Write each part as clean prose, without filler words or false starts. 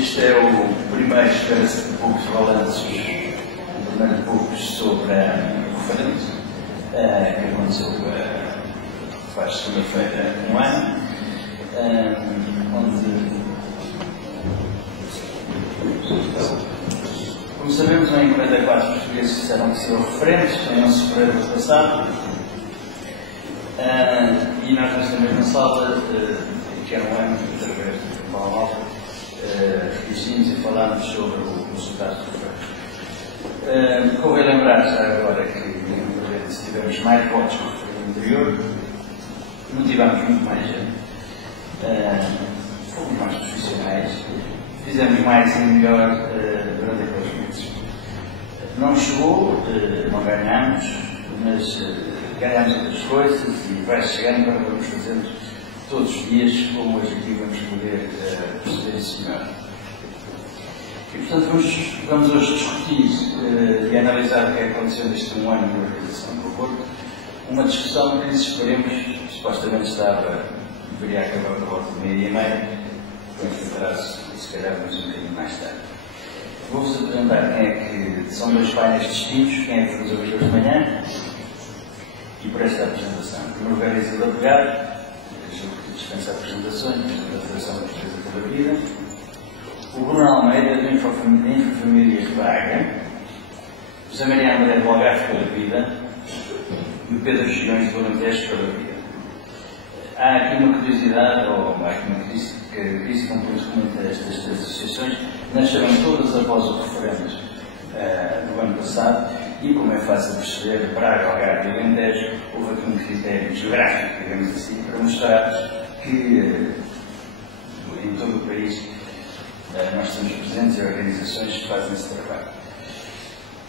Este é o primeiro, espera-se, de poucos balanços, o primeiro de poucos sobre o referendo, que aconteceu faz segunda-feira um ano, onde, como sabemos, em 44 os portugueses disseram que se o referendo, tenham sofrido no passado, e nós nesta mesma sala, que era um ano, através do Paulo Alfa, redigimos e falámos sobre o resultado do referendo. Convém lembrar já agora que se tivemos mais votos que o referendo anterior, não tivemos muito mais gente, fomos mais profissionais, fizemos mais e melhor durante aqueles meses. Não chegou, não ganhámos, mas ganhámos outras coisas e vai chegando para vamos fazendo todos os dias, como hoje aqui vamos poder perceber isso melhor. E portanto vamos hoje discutir e analisar o que aconteceu neste um ano de organização do aborto, uma discussão que esperemos, supostamente deveria acabar por volta de 12h30, vamos atrás se calhar mais um bocadinho mais tarde. Vou-vos apresentar quem é que são dois painéis distintos, quem é que nos ouviu hoje de manhã, e por esta apresentação. Em primeiro lugar, Isidro Pegado, julgo que dispensa apresentações, da Federação da Defesa pela Vida, o Bruno Almeida, do Infofamílias de Braga, José Maria André do Algarve pela Vida e o Pedro Giões do Alentejo pela Vida. Há aqui uma curiosidade, ou há aqui uma crise que comenta estas três associações, nasceram todas após o referendo do ano passado e, como é fácil perceber, Braga, Algarve e Alentejo, houve aqui um critério geográfico, digamos assim, para mostrar que em todo o país nós estamos presentes e organizações que fazem esse trabalho.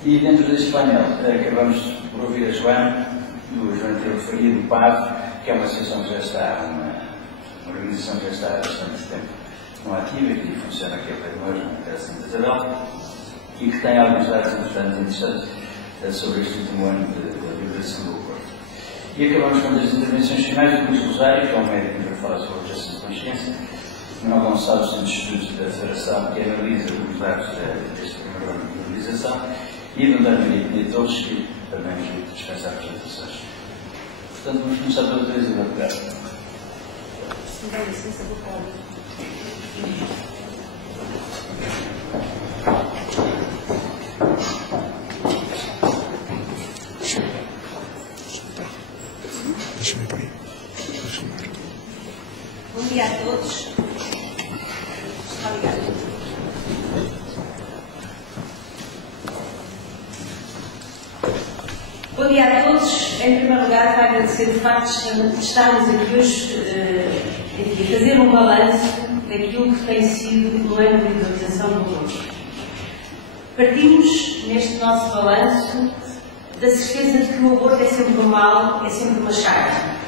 E dentro deste painel acabamos por ouvir a Joana, do Joana Telo Faria, do PAV, que é uma associação que já está, uma organização que já está há bastante tempo não ativa, que funciona aqui a pé de nós, na Terra Santa Isabel, e que tem alguns dados importantes e interessantes sobre este último ano da liberação do aborto. E acabamos com as intervenções finais do Luís Rosário, que é um médico que vai falar sobre a objeção de consciência, Manuel Gonçalves, Centro de Estudos da Federação, que analisa os dados deste primeiro ano de mobilização, e do Dr. Maria Pinheiro Torres, que também nos dispensa apresentações. Portanto, vamos começar pela doutora Isidro Pegado. Se me dá licença, vou falar. Deixa-me por aí. Bom dia a todos. Obrigada. Bom dia a todos. Em primeiro lugar, para agradecer o facto de estarmos aqui hoje a fazer um balanço daquilo que tem sido o ano de liberalização do aborto. Partimos, neste nosso balanço, da certeza de que o aborto é sempre um mal, é sempre uma chaga.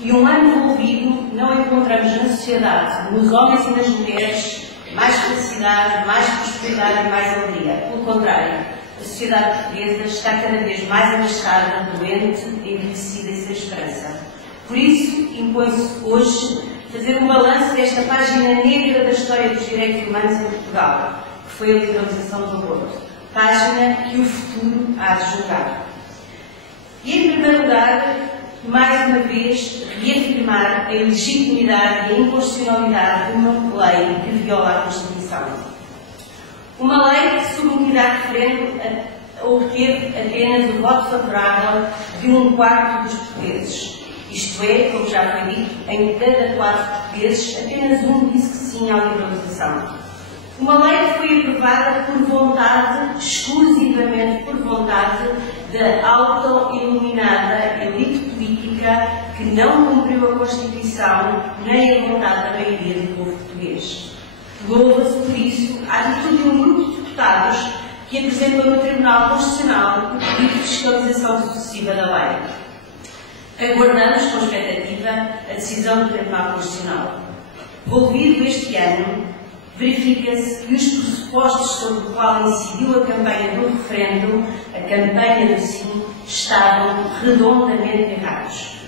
E um ano envolvido não encontramos na sociedade, nos homens e nas mulheres, mais felicidade, mais prosperidade e mais alegria. Pelo contrário, a sociedade portuguesa está cada vez mais abastada, doente, envelhecida e sem esperança. Por isso, impõe-se hoje fazer um balanço desta página negra da história dos direitos humanos em Portugal, que foi a liberalização do aborto. Página que o futuro há de julgar. E, em primeiro lugar, mais uma vez, reafirmar a ilegitimidade e a inconstitucionalidade de uma lei que viola a Constituição. Uma lei que, submetida a referendo, obteve apenas o voto favorável de 1/4 dos portugueses. Isto é, como já foi dito, em cada 4 portugueses, apenas um disse que sim à liberalização. Uma lei que foi aprovada por vontade, exclusivamente por vontade, da auto-iluminada elite política que não cumpriu a Constituição nem a vontade da maioria do povo português. Louva-se por isso a atitude de um grupo de deputados que apresentou no Tribunal Constitucional o pedido de fiscalização sucessiva da lei. Aguardamos com expectativa a decisão do Tribunal Constitucional. Ouvido este ano, verifica-se que os pressupostos sobre o qual incidiu a campanha do referendo, a campanha do sim, estavam redondamente errados.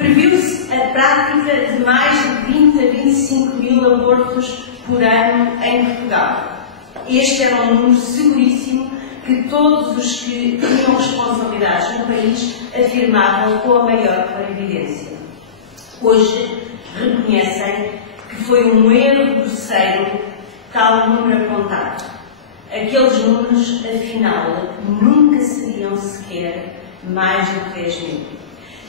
Previu-se a prática de mais de 20 a 25 mil abortos por ano em Portugal. Este era um número seguríssimo que todos os que tinham responsabilidades no país afirmavam com a maior clarividência. Hoje reconhecem que foi um erro grosseiro tal número apontado. Aqueles números, afinal, nunca seriam sequer mais do que 10 mil.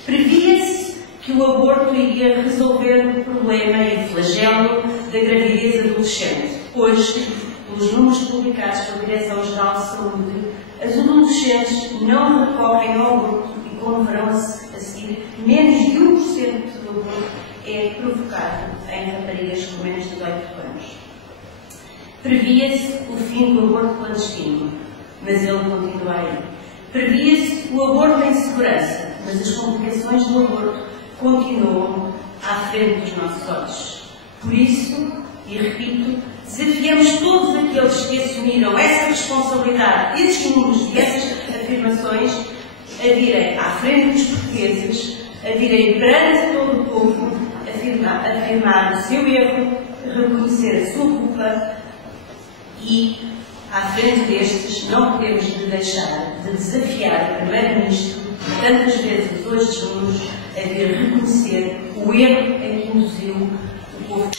Previa-se que o aborto iria resolver o problema e o flagelo da gravidez adolescente. Hoje, pelos números publicados pela Direção-Geral de Saúde, as adolescentes não recorrem ao aborto e, como verão a seguir, menos de 1% do aborto é provocado em raparigas com menos de 18 anos. Previa-se o fim do aborto clandestino, mas ele continua aí. Previa-se o aborto em segurança, mas as complicações do aborto continuam à frente dos nossos olhos. Por isso, e repito, desafiamos todos aqueles que assumiram essa responsabilidade, esses números e essas afirmações, a virem à frente dos portugueses, a virem perante todo o povo, afirmar o seu erro, reconhecer a sua culpa e, à frente destes, não podemos deixar de desafiar o Primeiro-Ministro, que tantas vezes hoje desejamos, a vir reconhecer o erro em que induziu o povo.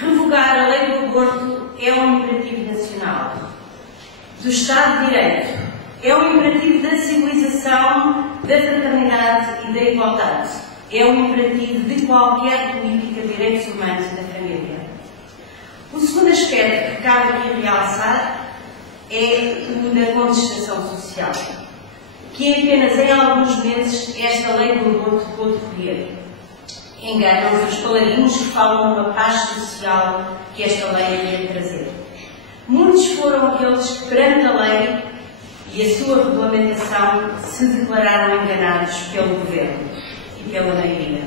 Revogar a lei do aborto é um imperativo nacional, do Estado de Direito, é um imperativo da civilização, da fraternidade e da igualdade. É um imperativo de qualquer política de direitos humanos e da família. O segundo aspecto que cabe aqui realçar é o da contestação social, que apenas em alguns meses esta lei do aborto pôde colher. Enganam-se os paladins que falam de uma paz social que esta lei iria trazer. Muitos foram aqueles que, perante a lei e a sua regulamentação, se declararam enganados pelo governo e pela maioria.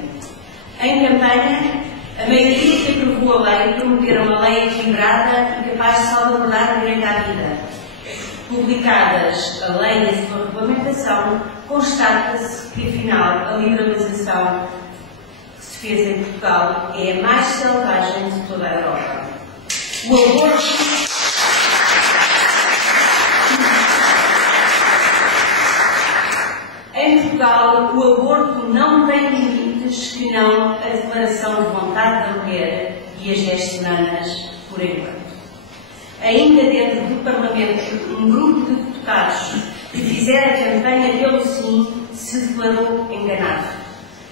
Em campanha, a maioria que aprovou a lei prometeram uma lei equilibrada e capaz de salvaguardar o direito à vida. Publicadas a lei e a sua regulamentação, constata-se que, afinal, a liberalização que se fez em Portugal é a mais selvagem de toda a Europa. O aborto em Portugal, o aborto não tem limites que não a declaração de vontade da mulher e as 10 semanas por enquanto. Ainda dentro do Parlamento, um grupo de deputados que fizeram a campanha pelo sim se declarou enganado.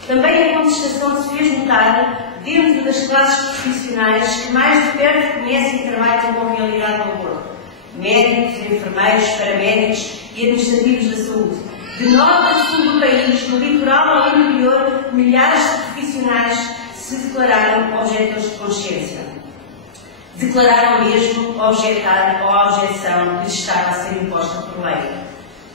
Também a contestação se fez notar dentro das classes profissionais que mais de perto conhecem e trabalham com a realidade do aborto. Médicos, enfermeiros, paramédicos e administrativos da saúde. De norte a sul do país, no litoral ao interior, milhares de profissionais se declararam objetores de consciência. Declararam mesmo objetar a objeção que lhes estava a ser imposta por lei.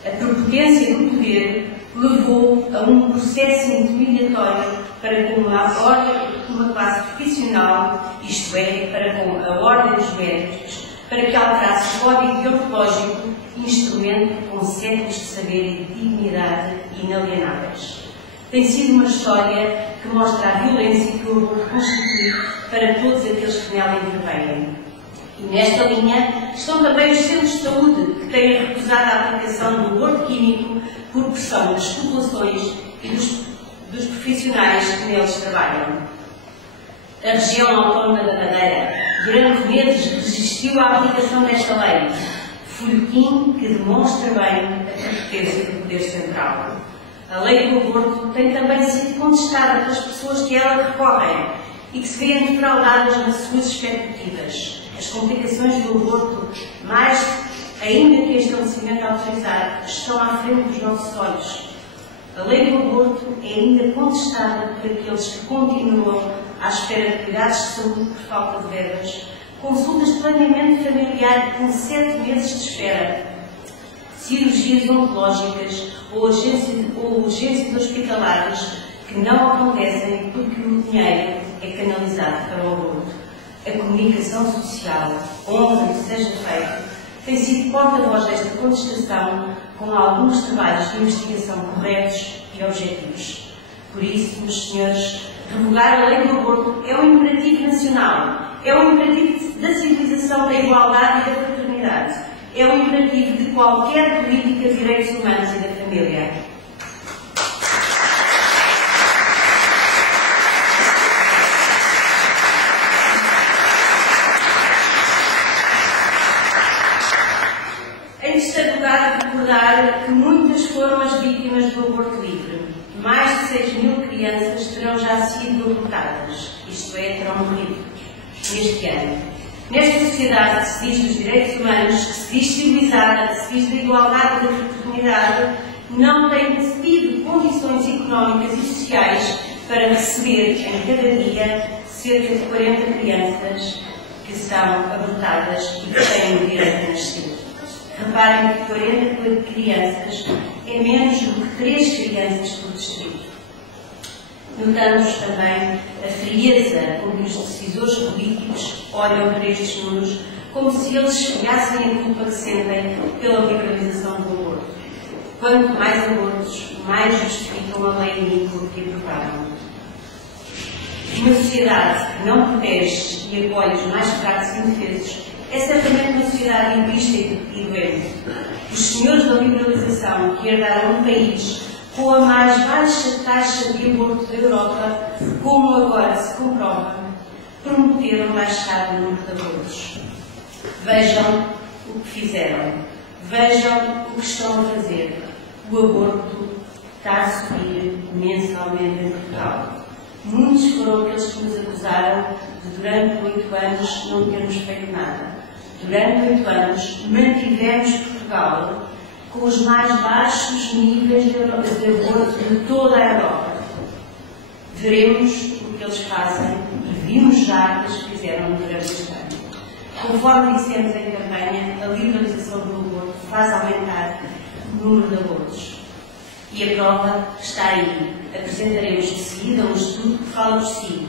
A prepotência do poder levou a um processo intimidatório para com uma classe profissional, isto é, para com a ordem dos médicos, para que alterasse o código deontológico, instrumento com séculos de saber e de dignidade inalienáveis. Tem sido uma história que mostra a violência que o aborto constitui para todos aqueles que nela intervêm. E nesta linha estão também os centros de saúde que têm recusado a aplicação do aborto químico por pressão das populações e dos profissionais que neles trabalham. A região autónoma da Madeira, durante meses, resistiu à aplicação desta lei, folhetim que demonstra bem a prepotência do poder central. A lei do aborto tem também sido contestada pelas pessoas que a ela recorrem e que se veem defraudadas nas suas expectativas. As complicações do aborto, mais ainda que este estabelecimento autorizado, estão à frente dos nossos olhos. A lei do aborto é ainda contestada por aqueles que continuam à espera de cuidados de saúde por falta de verbas, consultas de planeamento familiar com 7 meses de espera, cirurgias oncológicas ou urgências hospitalares que não acontecem porque o dinheiro é canalizado para o aborto. a comunicação social, onde seja feito, tem sido porta-voz desta contestação com alguns trabalhos de investigação corretos e objetivos. Por isso, meus senhores, revogar a lei do aborto é um imperativo nacional, é um imperativo da civilização, da igualdade e da fraternidade, é um imperativo de qualquer política de direitos humanos e da família. Em terceiro lugar, recordar que muitas foram as vítimas do aborto livre. Mais de 6.000 crianças terão já sido abortadas, isto é, terão morrido neste ano. Nesta sociedade que se diz dos direitos humanos, que se diz civilizada, que se diz da igualdade e da fraternidade, não tem tido condições económicas e sociais para receber em cada dia cerca de 40 crianças que são abortadas e que têm o direito a nascer. Reparem que 40 crianças é menos do que 3 crianças por distrito. Notamos também a frieza com que os decisores políticos olham para estes números como se eles esfregassem a culpa que sentem pela liberalização do aborto. Quanto mais abortos, mais justificam a lei iníqua que aprovaram. Uma sociedade que não protege e acolhe os mais fracos e indefesos é certamente uma sociedade egoísta e doente. Os senhores da liberalização que herdaram um país com a mais baixa taxa de aborto da Europa, como agora se comprova, prometeram baixar o número de abortos. Vejam o que fizeram. Vejam o que estão a fazer. O aborto está a subir mensalmente em Portugal. Muitos foram aqueles que nos acusaram de, durante 8 anos, não termos feito nada. Durante 8 anos, mantivemos Portugal com os mais baixos níveis de aborto de toda a Europa. Veremos o que eles fazem e vimos já que eles fizeram durante este ano. Conforme dissemos em campanha, a liberalização do aborto faz aumentar o número de abortos. E a prova está aí. Apresentaremos de seguida um estudo que fala por si.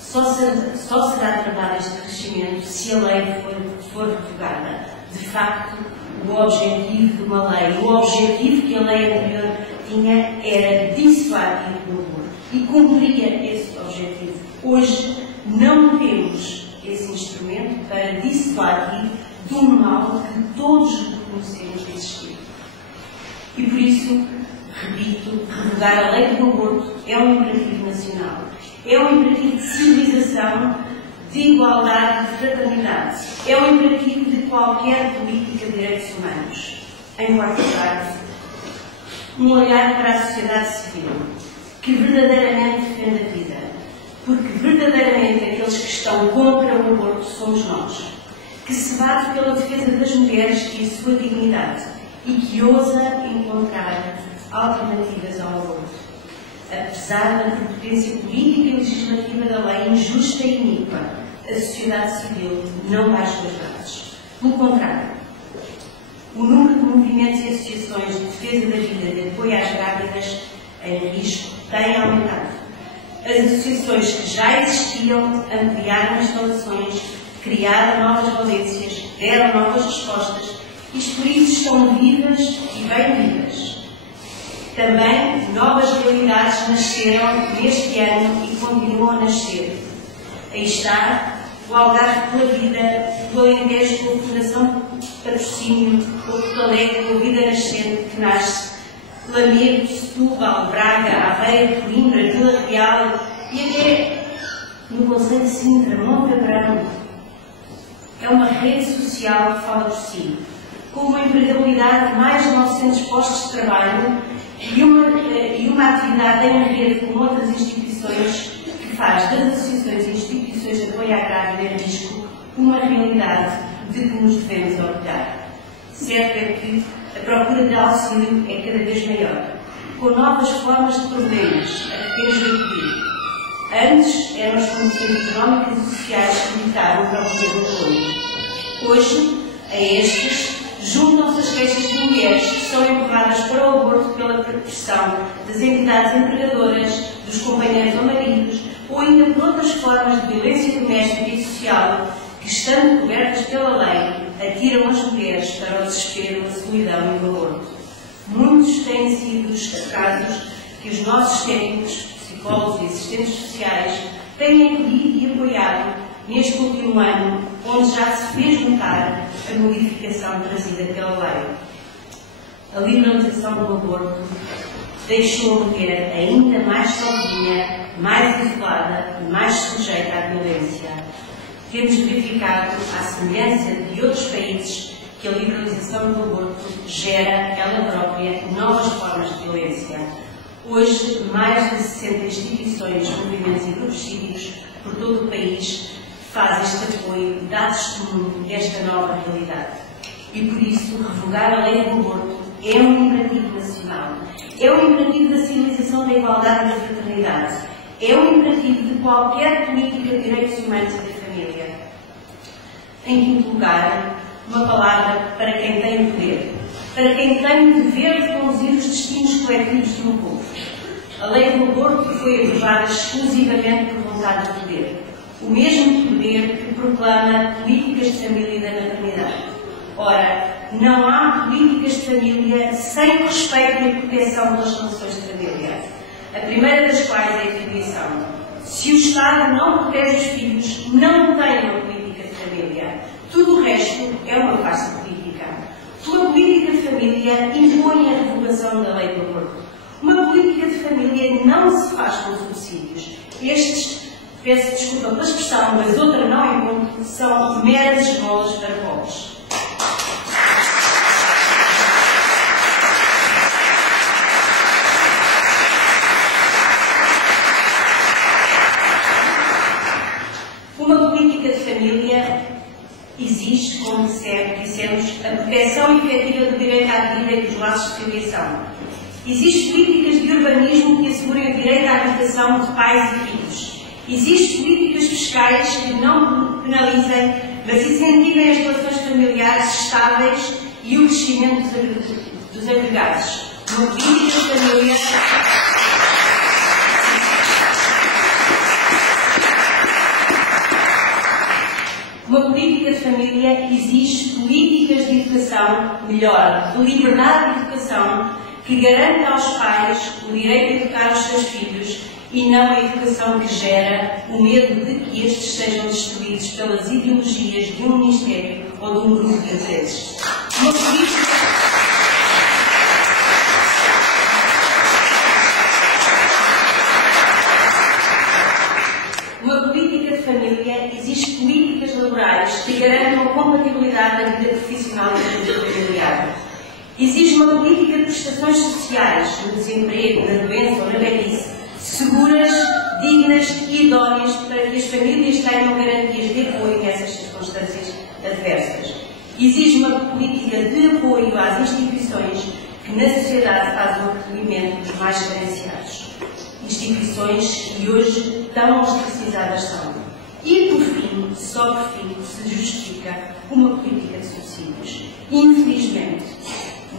Só será travado este crescimento se a lei for revogada. De facto, o objetivo de uma lei, o objetivo que a lei anterior tinha era dissuadir o aborto e cumpria esse objetivo. Hoje não temos esse instrumento para dissuadir de um mal que todos reconhecemos existir. E por isso, repito, revogar a lei do aborto é um imperativo nacional. É um imperativo de civilização, de igualdade e de fraternidade. É um imperativo de qualquer política de direitos humanos. Em quarto lugar, um olhar para a sociedade civil, que verdadeiramente defende a vida. Porque verdadeiramente aqueles que estão contra o aborto somos nós. Que se bate pela defesa das mulheres e a sua dignidade. E que ousa encontrar alternativas ao aborto. Apesar da prepotência política e legislativa da lei injusta e iníqua, a sociedade civil não baixa os braços. Pelo contrário, o número de movimentos e associações de defesa da vida e de apoio às grávidas em risco tem aumentado. As associações que já existiam ampliaram instalações, criaram novas valências, deram novas respostas e por isso estão vivas e bem-vindas. Também novas realidades nasceram neste ano e continuam a nascer. Aí está o Algarve pela Vida, o Alentejo com a Fundação Patrocínio, o Porto Alegre com a Vida Nascente que nasce, Lamego, Setúbal, Braga, Aveiro, Coimbra, Vila Real e até no concelho de Sintra, Montebrão. É uma rede social que fala por si, com uma empregabilidade de mais de 900 postos de trabalho e uma atividade em rede com outras instituições que faz das associações e instituições de apoio à grávida em risco uma realidade de que nos devemos orgulhar. Certo é que a procura de auxílio é cada vez maior, com novas formas de problemas a que temos de acudir. Antes eram as condições económicas e sociais que limitavam a procura de apoio. Hoje, a estes, juntam-se as queixas de mulheres que são empurradas para o aborto pela pressão das entidades empregadoras, dos companheiros ou maridos, ou ainda por outras formas de violência doméstica e social que, estando cobertas pela lei, atiram as mulheres para o desespero, a solidão e o aborto. Muitos têm sido os casos que os nossos técnicos, psicólogos e assistentes sociais têm acolhido e apoiado neste último ano, onde já se fez notar a modificação trazida pela lei. A liberalização do aborto deixou a mulher ainda mais sozinha, mais isolada e mais sujeita à violência. Temos verificado, à semelhança de outros países, que a liberalização do aborto gera, ela própria, novas formas de violência. Hoje, mais de 60 instituições, movimentos e grupos cívicos por todo o país fazem este apoio, dá testemunho desta nova realidade. E por isso, revogar a lei do aborto é um imperativo nacional, é um imperativo da civilização da igualdade e da fraternidade, é um imperativo de qualquer política de direitos humanos e da família. Em quinto lugar, uma palavra para quem tem o poder, para quem tem o dever de conduzir os destinos coletivos de um povo. A lei do aborto foi aprovada exclusivamente por vontade de poder, o mesmo poder que proclama políticas de família e da maternidade. Ora, não há políticas de família sem respeito e proteção pelas relações de família, a primeira das quais é a filiação. Se o Estado não protege os filhos, não tem uma política de família. Tudo o resto é uma farsa política. Uma política de família impõe a revogação da lei do aborto. Uma política de família não se faz com subsídios. Estes, peço desculpa pela expressão, mas outra não é muito, são meras esmolas para pobres. Uma política de família exige, como dissemos, a proteção efetiva do direito à vida e dos laços de filiação. Existem políticas de urbanismo que assegurem o direito à habitação de pais e filhos. Existem políticas fiscais que não penalizem, mas incentivem as relações familiares estáveis e o crescimento dos agregados. Uma política de família... Uma política de família exige políticas de educação melhor, de liberdade de educação, que garante aos pais o direito de educar os seus filhos e não a educação que gera o medo de que estes sejam destruídos pelas ideologias de um ministério ou de um grupo de interesses. Uma política de família exige políticas laborais que garantam a compatibilidade da vida profissional e da vida familiar. Exige uma política de prestações sociais, no desemprego, na doença ou na velhice, seguras, dignas e idóneas para que as famílias tenham garantias de apoio nessas circunstâncias adversas. Exige uma política de apoio às instituições que na sociedade fazem o recolhimento dos mais carenciados. Instituições que hoje tão ostracizadas são. E, por fim, só por fim, se justifica uma política de subsídios. Infelizmente,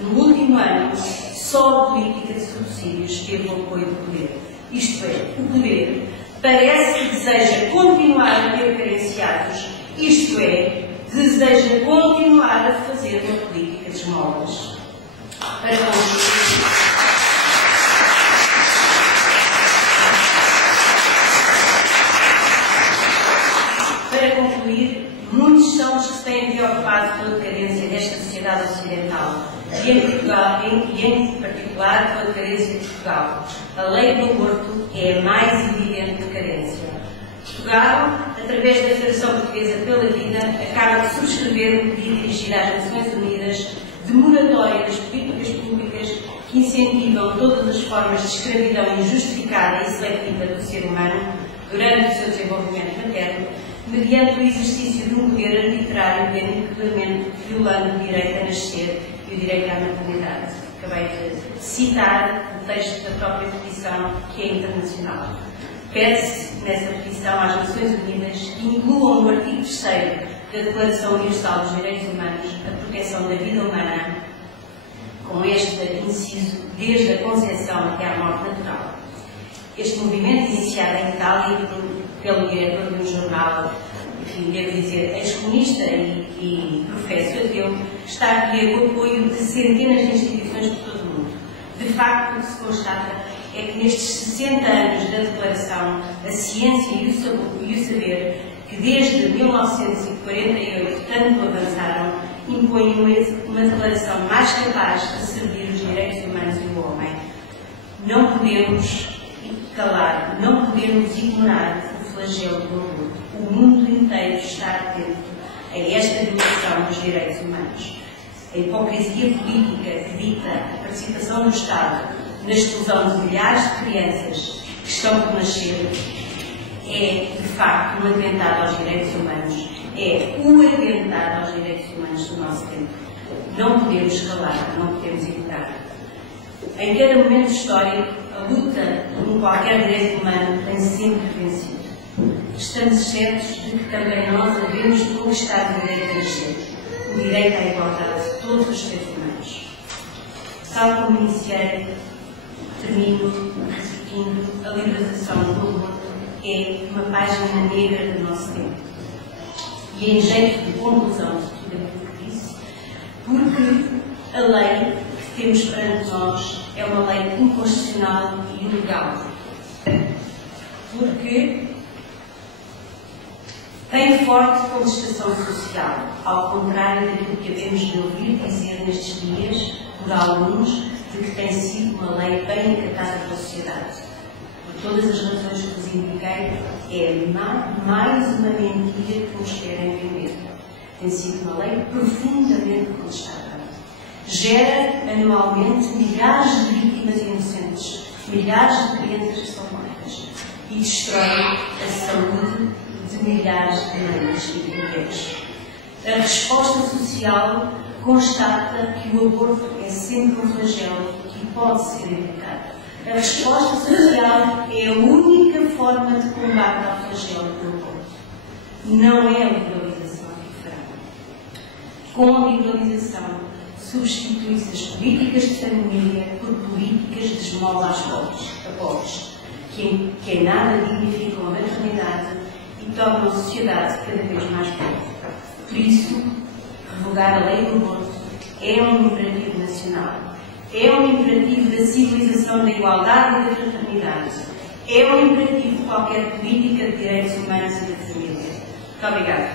no último ano, só a política de subsídios teve o apoio do poder. Isto é, o poder parece que deseja continuar a ter carenciados, isto é, deseja continuar a fazer uma política de esmolas. Para concluir, muitos são os que se têm preocupado com a decadência desta sociedade ocidental, e em Portugal, e em particular com a decadência de Portugal. A lei do aborto é a mais evidente decadência. Portugal, através da Federação Portuguesa pela Vida, acaba de subscrever um pedido dirigido às Nações Unidas de moratória das políticas públicas que incentivam todas as formas de escravidão injustificada e seletiva do ser humano durante o seu desenvolvimento materno, mediante o exercício de um poder arbitrário e aniquilamento, violando o direito a nascer e o direito à maternidade. Acabei de citar o texto da própria petição, que é internacional. Pede-se, nessa petição às Nações Unidas, que incluam no artigo 3º da Declaração Universal dos Direitos Humanos a proteção da vida humana, com este inciso, desde a concepção até à morte natural. Este movimento, iniciado em Itália pelo diretor de um jornal, enfim, devo dizer, ex-comunista e professo ateu, está a colher o apoio de centenas de instituições por todo o mundo. De facto, o que se constata é que nestes 60 anos da Declaração, a ciência e o saber, que desde 1948 tanto avançaram, impõem uma declaração mais capaz de servir os direitos humanos e o homem. Não podemos calar, não podemos ignorar o flagelo do aborto. O mundo inteiro está atento a esta violação dos direitos humanos. A hipocrisia política que dita a participação do Estado na exclusão de milhares de crianças que estão por nascer é, de facto, um atentado aos direitos humanos. É o atentado aos direitos humanos do nosso tempo. Não podemos calar, não podemos ignorar. Em cada momento histórico, a luta por qualquer direito humano tem sempre vencido. Estamos certos de que também nós devemos conquistar o direito a nascer, o direito à igualdade de todos os seres humanos. Tal como iniciei, termino repetindo, a liberalização do aborto é uma página negra do nosso tempo. E em jeito de conclusão de tudo aquilo que disse, porque a lei que temos perante nós é uma lei inconstitucional e ilegal. Porque tem forte contestação social, ao contrário daquilo que havemos de ouvir dizer nestes dias por alguns, de que tem sido uma lei bem acatada pela sociedade. Por todas as razões que vos indiquei, é mais uma mentira que nos querem vender. Tem sido uma lei profundamente contestada. Gera anualmente milhares de vítimas inocentes, milhares de crianças que são mortas e destrói a saúde de milhares de mães e de mulheres. A resposta social constata que o aborto é sempre um flagelo que pode ser evitado. A resposta social é a única forma de combate ao flagelo do aborto. Não é a liberalização que fará. Com a liberalização, substitui-se as políticas de família por políticas de esmola a pobres, que em nada dignificam a maternidade e tornam a sociedade cada vez mais pobre. Por isso, revogar a lei do aborto é um imperativo nacional. É um imperativo da civilização, da igualdade e da fraternidade. É um imperativo de qualquer política de direitos humanos e da família. Muito obrigada.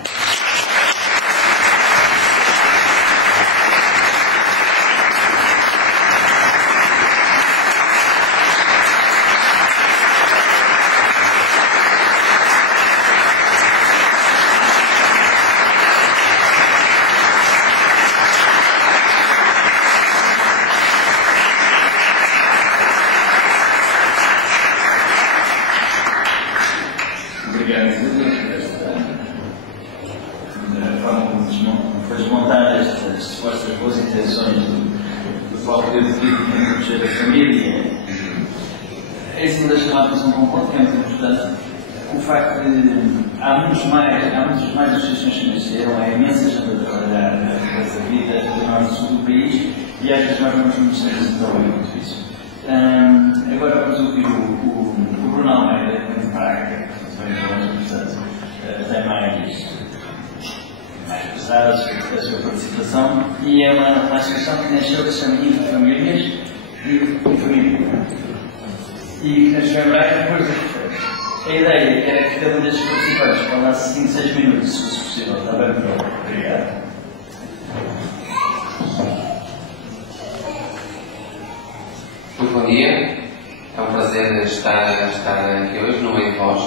Há muitos mais associações que nasceram, há imensa gente a trabalhar nessa vida do norte e sul do país e às vezes nós vamos conhecer muito isso. Agora vamos ouvir o Bruno Almeida, que vem de Praga, portanto, tem mais pesada a sua participação e é uma associação que nasceu de chamamento de famílias e família. E que nasceu em Braga depois das férias. A ideia era que cada um destes participantes falasse 5, 6 minutos, se fosse possível. Está bem, Bruno? Obrigado. Muito bom dia. É um prazer estar aqui hoje, no meio de vós.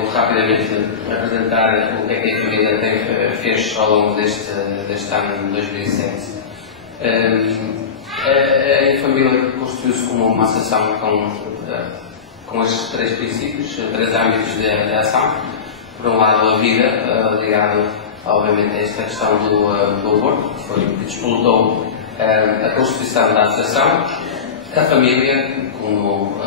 Vou rapidamente apresentar o que é que a família fez ao longo deste ano de 2007. A família constituiu-se como uma associação com estes 3 princípios, 3 âmbitos de ação. Por um lado, a vida, ligado, obviamente, a esta questão do aborto, que despolutou a constituição da associação, a família como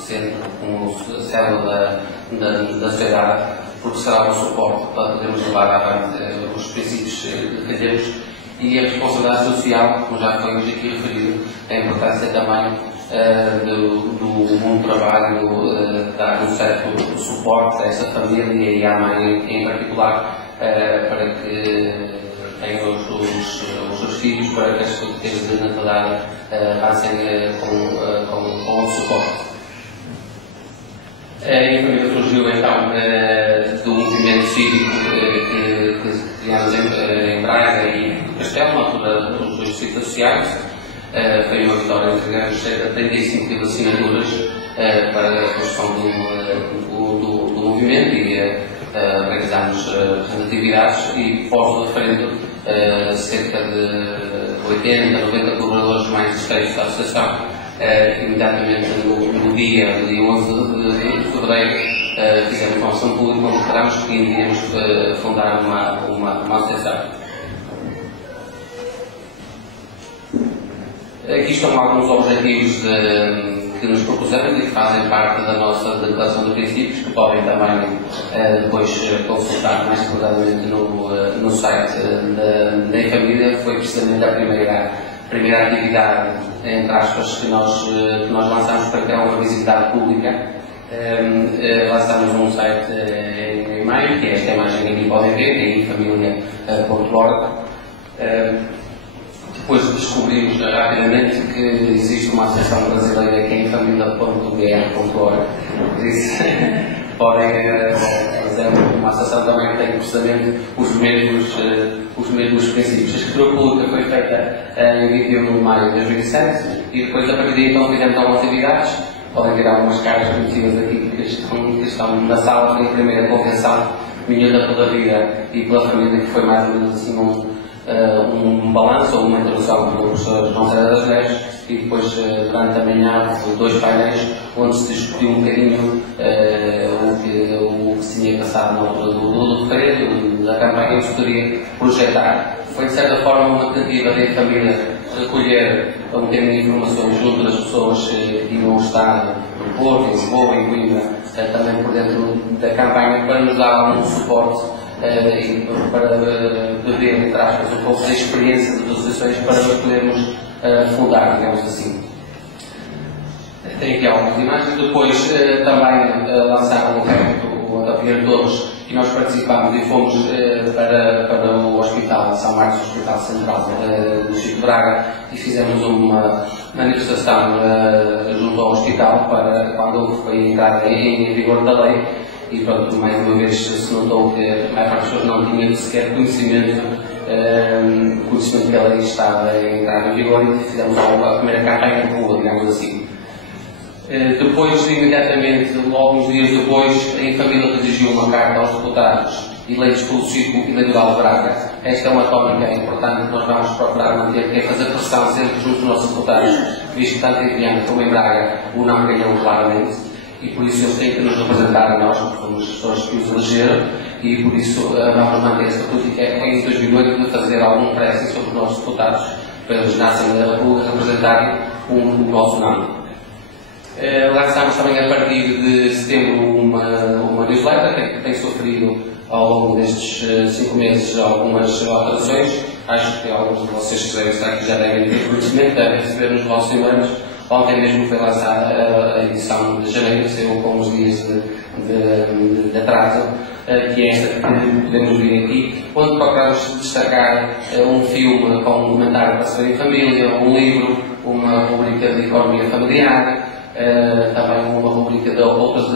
centro, como célula da sociedade, porque será um suporte para podermos levar avante os princípios que defendemos, e a responsabilidade social, como já foi hoje aqui referido, a importância também do bom trabalho, dar um certo suporte a esta família e à mãe em particular, para que tenham os seus filhos, para que as políticas de natalidade passem com o suporte. A família surgiu então do movimento cívico que criámos em Braga e Castelo, na altura dos distritos associados. Foi uma vitória entre grandes, cerca de 35 mil assinaturas para a construção do movimento e realizámos representatividades e pós o referendo cerca de 80, 90 colaboradores mais discretos da associação. Imediatamente no dia 11 de fevereiro fizemos uma ação pública onde declarámos que iríamos fundar uma associação. Aqui estão alguns objetivos que nos propusemos e que fazem parte da nossa declaração de princípios, que podem também depois consultar mais detalhadamente no site da Família. Foi precisamente a primeira atividade, entre aspas, que nós lançámos para criar uma visibilidade pública. Lançámos um site em maio, que é esta imagem que aqui podem ver, que é família.org. Depois descobrimos rapidamente que existe uma associação brasileira que é família.br.org. Por isso, podem fazer uma associação também que tem precisamente os mesmos princípios. A escritura pública foi feita em 21 de maio de 2007 e depois, a partir daí, então, fizemos algumas atividades. Podem ver algumas caras conhecidas aqui que estão na sala. Foi a primeira convenção Minhoda pela Vida e pela Família, que foi mais ou menos assim um balanço ou uma introdução do professor João César das Neves, e depois, durante a manhã, houve 2 painéis onde se discutiu um bocadinho o que se tinha passado na altura do referendo, da campanha, que se poderia projetar. Foi, de certa forma, uma tentativa da família recolher um bocadinho de informações junto das pessoas que tinham estado no Porto, em Lisboa, em Coimbra, também por dentro da campanha, para nos dar algum suporte e para beber, entre aspas, um pouco da experiência das associações para nós podermos fundar, digamos assim. Tem aqui algumas imagens. Depois também lançaram o Atapiano Torres, e nós participámos e fomos para o Hospital São Marcos, o Hospital Central do Chico de Braga, e fizemos uma manifestação junto ao hospital para quando foi entrada em vigor da lei. E pronto, mais uma vez se notou que a maior parte das pessoas não tinha sequer conhecimento que a lei estava a entrar em vigor, e fizemos a primeira campanha de rua, digamos assim. Depois, imediatamente, logo uns dias depois, a Família redigiu uma carta aos deputados eleitos pelo Círculo Eleitoral de Braga. Esta é uma tónica importante que nós vamos procurar manter, que é fazer pressão sempre junto dos nossos deputados, visto que tanto em Viana como em Braga o não ganhou claramente. E por isso eles têm que nos representar a nós, porque somos as pessoas que os elegeram, e por isso vamos manter esta política em 2008 de fazer algum pressing sobre os nossos deputados, para eles nascem da República representarem o nosso nome. Lançámos também a partir de setembro uma newsletter que tem sofrido ao longo destes 5 meses algumas alterações. Acho que alguns de vocês que devem estar aqui já devem ter conhecimento, devem receber nos vossos e-mails. Ontem mesmo foi lançada a edição de janeiro, saiu com uns dias de atraso, que é esta que podemos ver aqui, onde procuramos destacar um filme com um documentário para se ver em família, um livro, uma rubrica de economia familiar, também uma rubrica de outras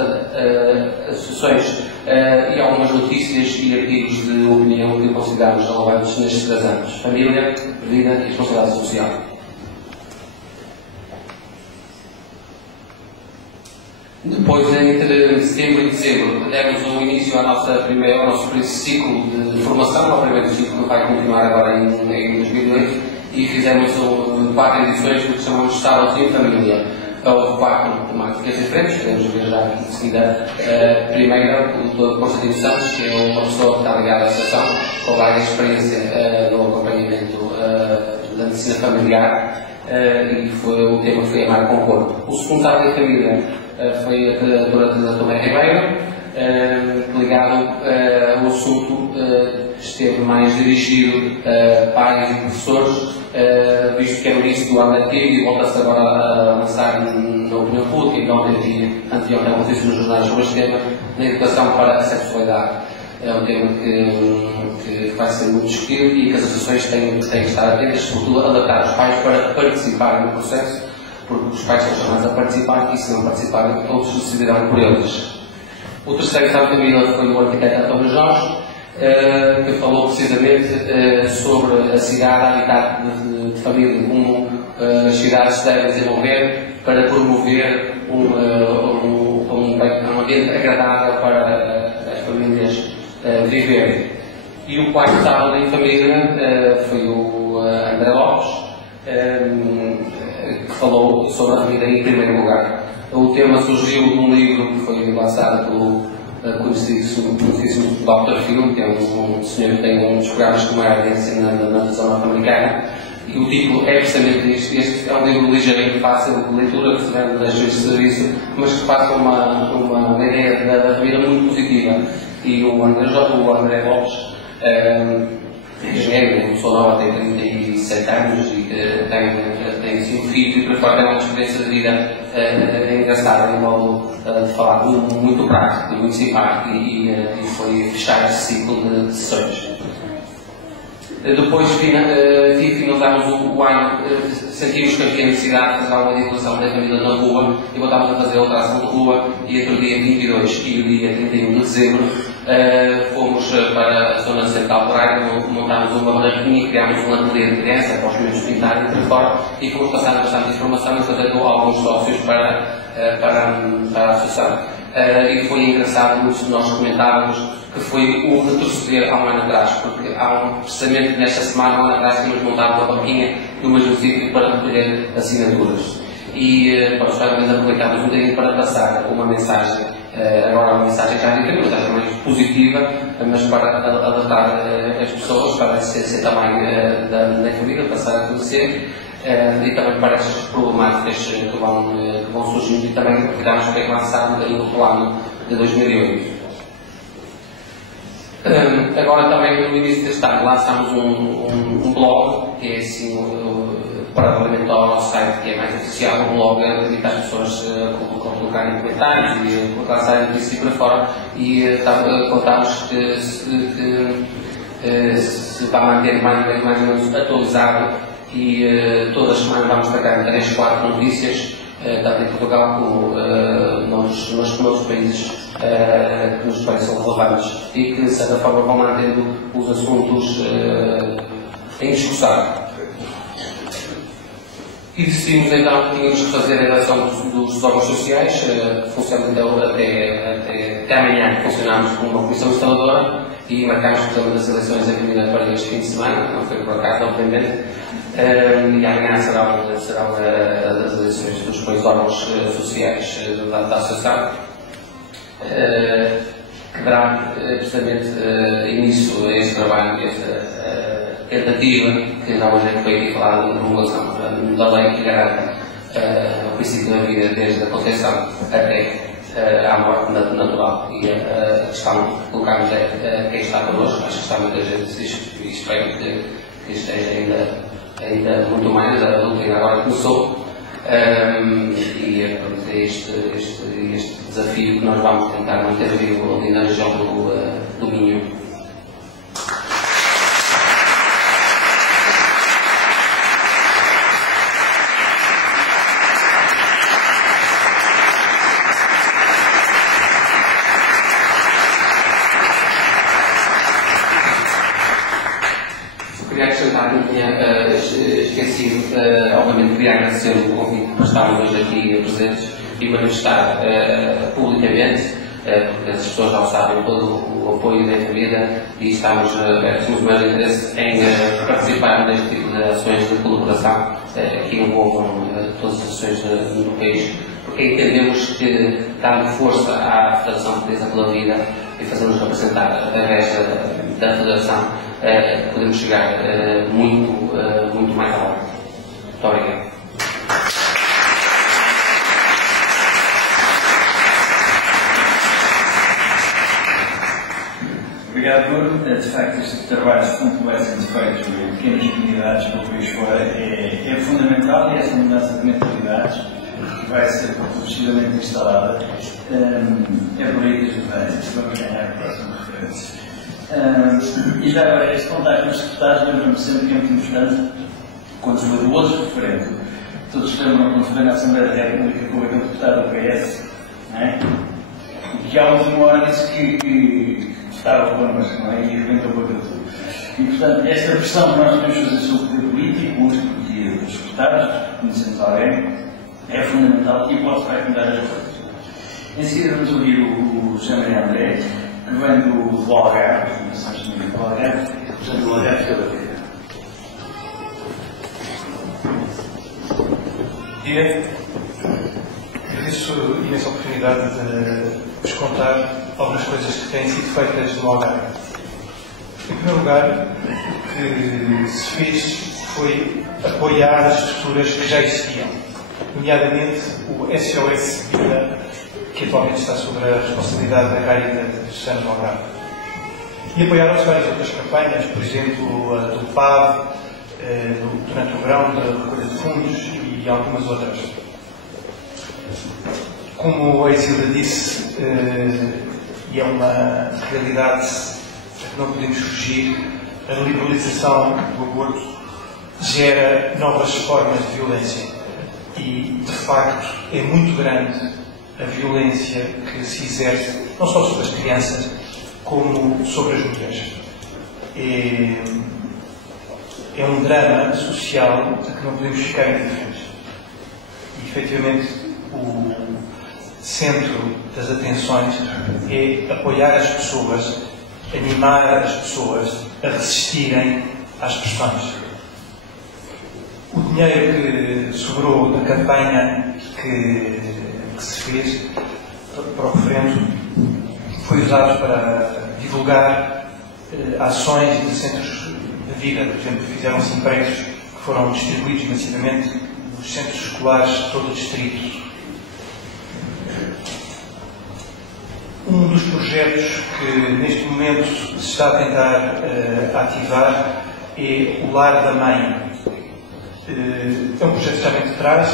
associações e algumas notícias e artigos de opinião que consideramos relevantes nestes 3 anos. Família, vida e responsabilidade social. Depois, entre setembro e dezembro, demos o início ao nosso primeiro ciclo de formação, ao primeiro ciclo que vai continuar agora em 2008, e fizemos 4 edições do que chamamos de Estado em Família. Houve 4 temáticas diferentes, podemos ver já aqui de seguida. A primeira, o Dr. Constantino Santos, que é uma pessoa que está ligada à associação, com larga experiência no acompanhamento da medicina familiar, e o tema foi Amar com o Corpo. O segundo Estado em Família foi a doutora Tomé Ribeiro, ligado ao assunto esteve mais dirigido a pais e professores, visto que é o início do ano letivo e volta-se agora a lançar na opinião pública, e ontem anteontem aconteceu nos jornais sobre este tema, na educação para a sexualidade. É um tema que vai ser muito discutido e que as associações têm que estar atentas, sobretudo adaptar os pais para participarem no processo, porque os pais são chamados a participar e, se não participarem, todos decidirão por eles. O terceiro exame também foi o arquiteto António Jorge, que falou precisamente sobre a cidade, a habitat de família, como as cidades se devem desenvolver para promover um ambiente agradável para as famílias viverem. E o quarto sábado em família foi o André Lopes, que falou sobre a família em primeiro lugar. O tema surgiu num livro que foi lançado pelo conhecidíssimo Dr. Phil, que é um senhor que tem um dos programas de comédia na televisão norte-americana, e o título é precisamente este é um livro ligeiro e fácil de leitura, que se vende nas agências de serviço, mas que passa uma ideia da família muito positiva. E o André Lopes engenheiro, sou nova, tem 37 anos e tem 5 filhos e por fora tem uma experiência de vida engraçada, em modo de falar muito prático, muito simpático e foi fechar esse ciclo de sessões. Depois finalizámos o ano, sentimos que havia necessidade de fazer alguma divulgação da família na rua e voltámos a fazer outra ação de rua e entre o dia 22 e o dia 31 de dezembro fomos para a zona central de Braga, montámos uma barraquinha, criámos um ateliê de criança para os meninos pintarem por fora e fomos passando bastante informação e fazendo alguns sócios para a associação. E foi engraçado, muitos de nós comentávamos que foi o retroceder há um ano atrás, porque precisamente nesta semana, há um ano atrás, tínhamos montado uma banquinha no mesmo sítio para recolher assinaturas. E para os pais aproveitámos um bocadinho para passar uma mensagem, agora uma mensagem já dita, uma mensagem mais positiva, mas para alertar as pessoas, para a existência também da família, passar a conhecer, e também para estas problemáticas que vão surgindo, e também aproveitámos para lançar um bocadinho o plano de 2008. Agora também no início deste ano lançámos um blog, que é assim, paralelamente ao nosso site, que é mais oficial, um blog que permite às pessoas colocarem comentários e lançarem notícias para fora, e contámos que se vai manter mais ou menos atualizado e todas as semanas vamos tratar 3, 4 notícias, tanto em Portugal como nos países que nos parecem relevantes e que de certa forma vão mantendo os assuntos em discussão. E decidimos então que tínhamos que fazer a eleição dos órgãos sociais, funcionamos até amanhã, que funcionámos com uma comissão instaladora e marcámos precisamente as eleições em Comunidade para este fim de semana, não foi por acaso, obviamente, e amanhã serão as eleições dos dois órgãos sociais da Associação, que dará precisamente início a este trabalho, esta tentativa, que não foi aqui falada na promulgação da lei que garante o princípio da vida desde a concepção até à morte natural. E a questão que colocamos é quem está connosco, acho que está muita gente e espero que esteja ainda muito mais, a luta agora começou. E é este desafio que nós vamos tentar manter vivo ali na região do Minho. Queria acrescentar que eu tinha esquecido, obviamente queria agradecer o convite para estarmos hoje aqui presentes e manifestar publicamente, porque as pessoas não sabem todo o apoio da família e temos o maior interesse em participar neste tipo de ações de colaboração que envolvam todas as ações do país, porque entendemos que, dando força à Federação Portuguesa pela Vida e fazendo-nos representar através da Federação, podemos chegar muito mais alto. Muito obrigado. Obrigado. Obrigado. De facto, este trabalho que vai sendo feito em pequenas comunidades pelo país fora é fundamental, e essa mudança de mentalidades que vai ser progressivamente instalada é por aí que vamos ganhar a próxima referência. E já agora, este contacto com os deputados lembra-me sempre que é muito importante quando foi do outro referendo. Todos se lembram quando foi na Assembleia da República com aquele deputado do PS, não é? E que à última hora disse que estava connosco, não é? E arrebentou com aquilo tudo. E portanto, esta pressão que nós devemos fazer sobre o poder político e os deputados, conhecemos alguém, é fundamental e vai mudar as coisas. Em seguida vamos ouvir o José Maria André, que vem do Algarve, do Algarve, portanto do Algarve toda a vida. Agradeço a imensa oportunidade de vos contar algumas coisas que têm sido feitas no Algarve. Em primeiro lugar, o que se fez foi apoiar as estruturas que já existiam, nomeadamente o SOS Vida, que atualmente está sob a responsabilidade da Caridade Diocesana do Algarve. E apoiaram-se várias outras campanhas, por exemplo, a do PAV, durante o verão, da recolha de fundos e algumas outras. Como a Isilda disse, e é uma realidade que não podemos fugir, a liberalização do aborto gera novas formas de violência e, de facto, é muito grande a violência que se exerce não só sobre as crianças, como sobre as mulheres. É um drama social de que não podemos ficar indiferentes. E, efetivamente, o centro das atenções é apoiar as pessoas, animar as pessoas a resistirem às pressões. O dinheiro que sobrou da campanha que se fez para o referendo foi usado para divulgar ações de centros de vida. Por exemplo, fizeram-se empregos que foram distribuídos massivamente nos centros escolares de todo o distrito. Um dos projetos que neste momento se está a tentar ativar é o Lar da Mãe. É um projeto que já vem de trás,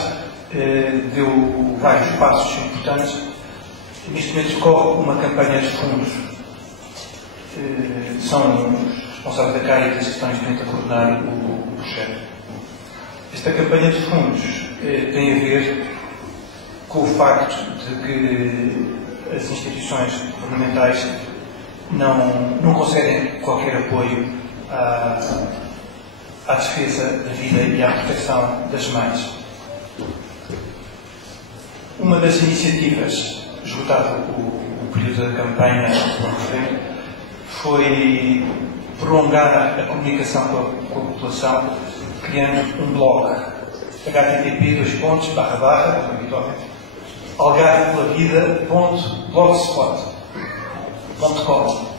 deu vários passos importantes. Neste momento decorre uma campanha de fundos. São os responsáveis da Caritas que estão neste momento a coordenar o projeto. Esta campanha de fundos tem a ver com o facto de que as instituições governamentais não concedem qualquer apoio à defesa da vida e à proteção das mães. Uma das iniciativas, esgotado o período da campanha do referendo, foi prolongar a comunicação com a população, criando um blog, http://algarvepelavida.blogspot.com.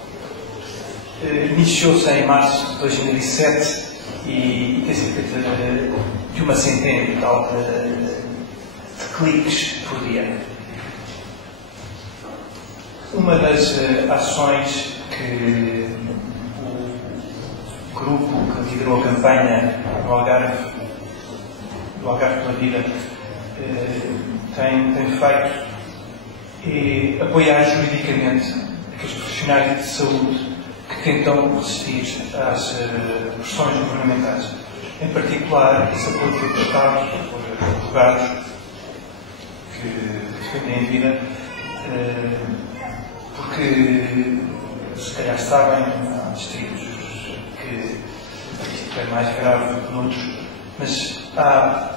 Iniciou-se em março de 2007 e tem cerca de uma centena e tal de cliques por dia. Uma das ações que o grupo que liderou a campanha do Algarve pela Vida tem feito é apoiar juridicamente aqueles profissionais de saúde que tentam resistir às pressões governamentais. Em particular, esse apoio foi prestado por advogados que defendem a vida, porque, se calhar sabem, há distritos que isto é mais grave do que noutros, mas há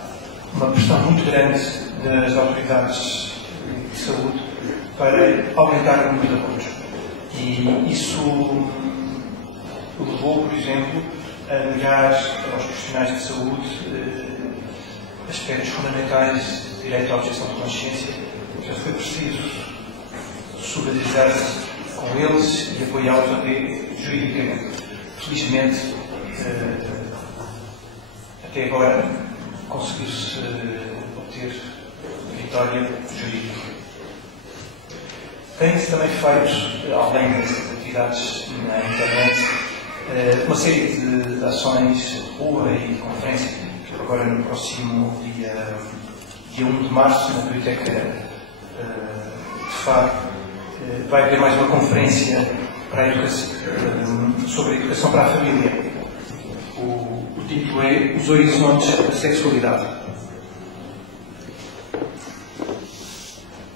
uma pressão muito grande das autoridades de saúde para aumentar o número de apoios. E isso levou, por exemplo, a negar aos profissionais de saúde aspectos fundamentais de direito à objeção de consciência. Já foi preciso solidarizar-se com eles e apoiá-los até juridicamente. Felizmente, até agora, conseguiu-se obter vitória jurídica. Tem-se também feito, além desse atividades na internet, uma série de ações, rua e conferência. Agora, no próximo dia 1 de março, na Biblioteca de Faro, vai haver mais uma conferência para a educação, sobre a educação para a família. O título é Os Horizontes da Sexualidade.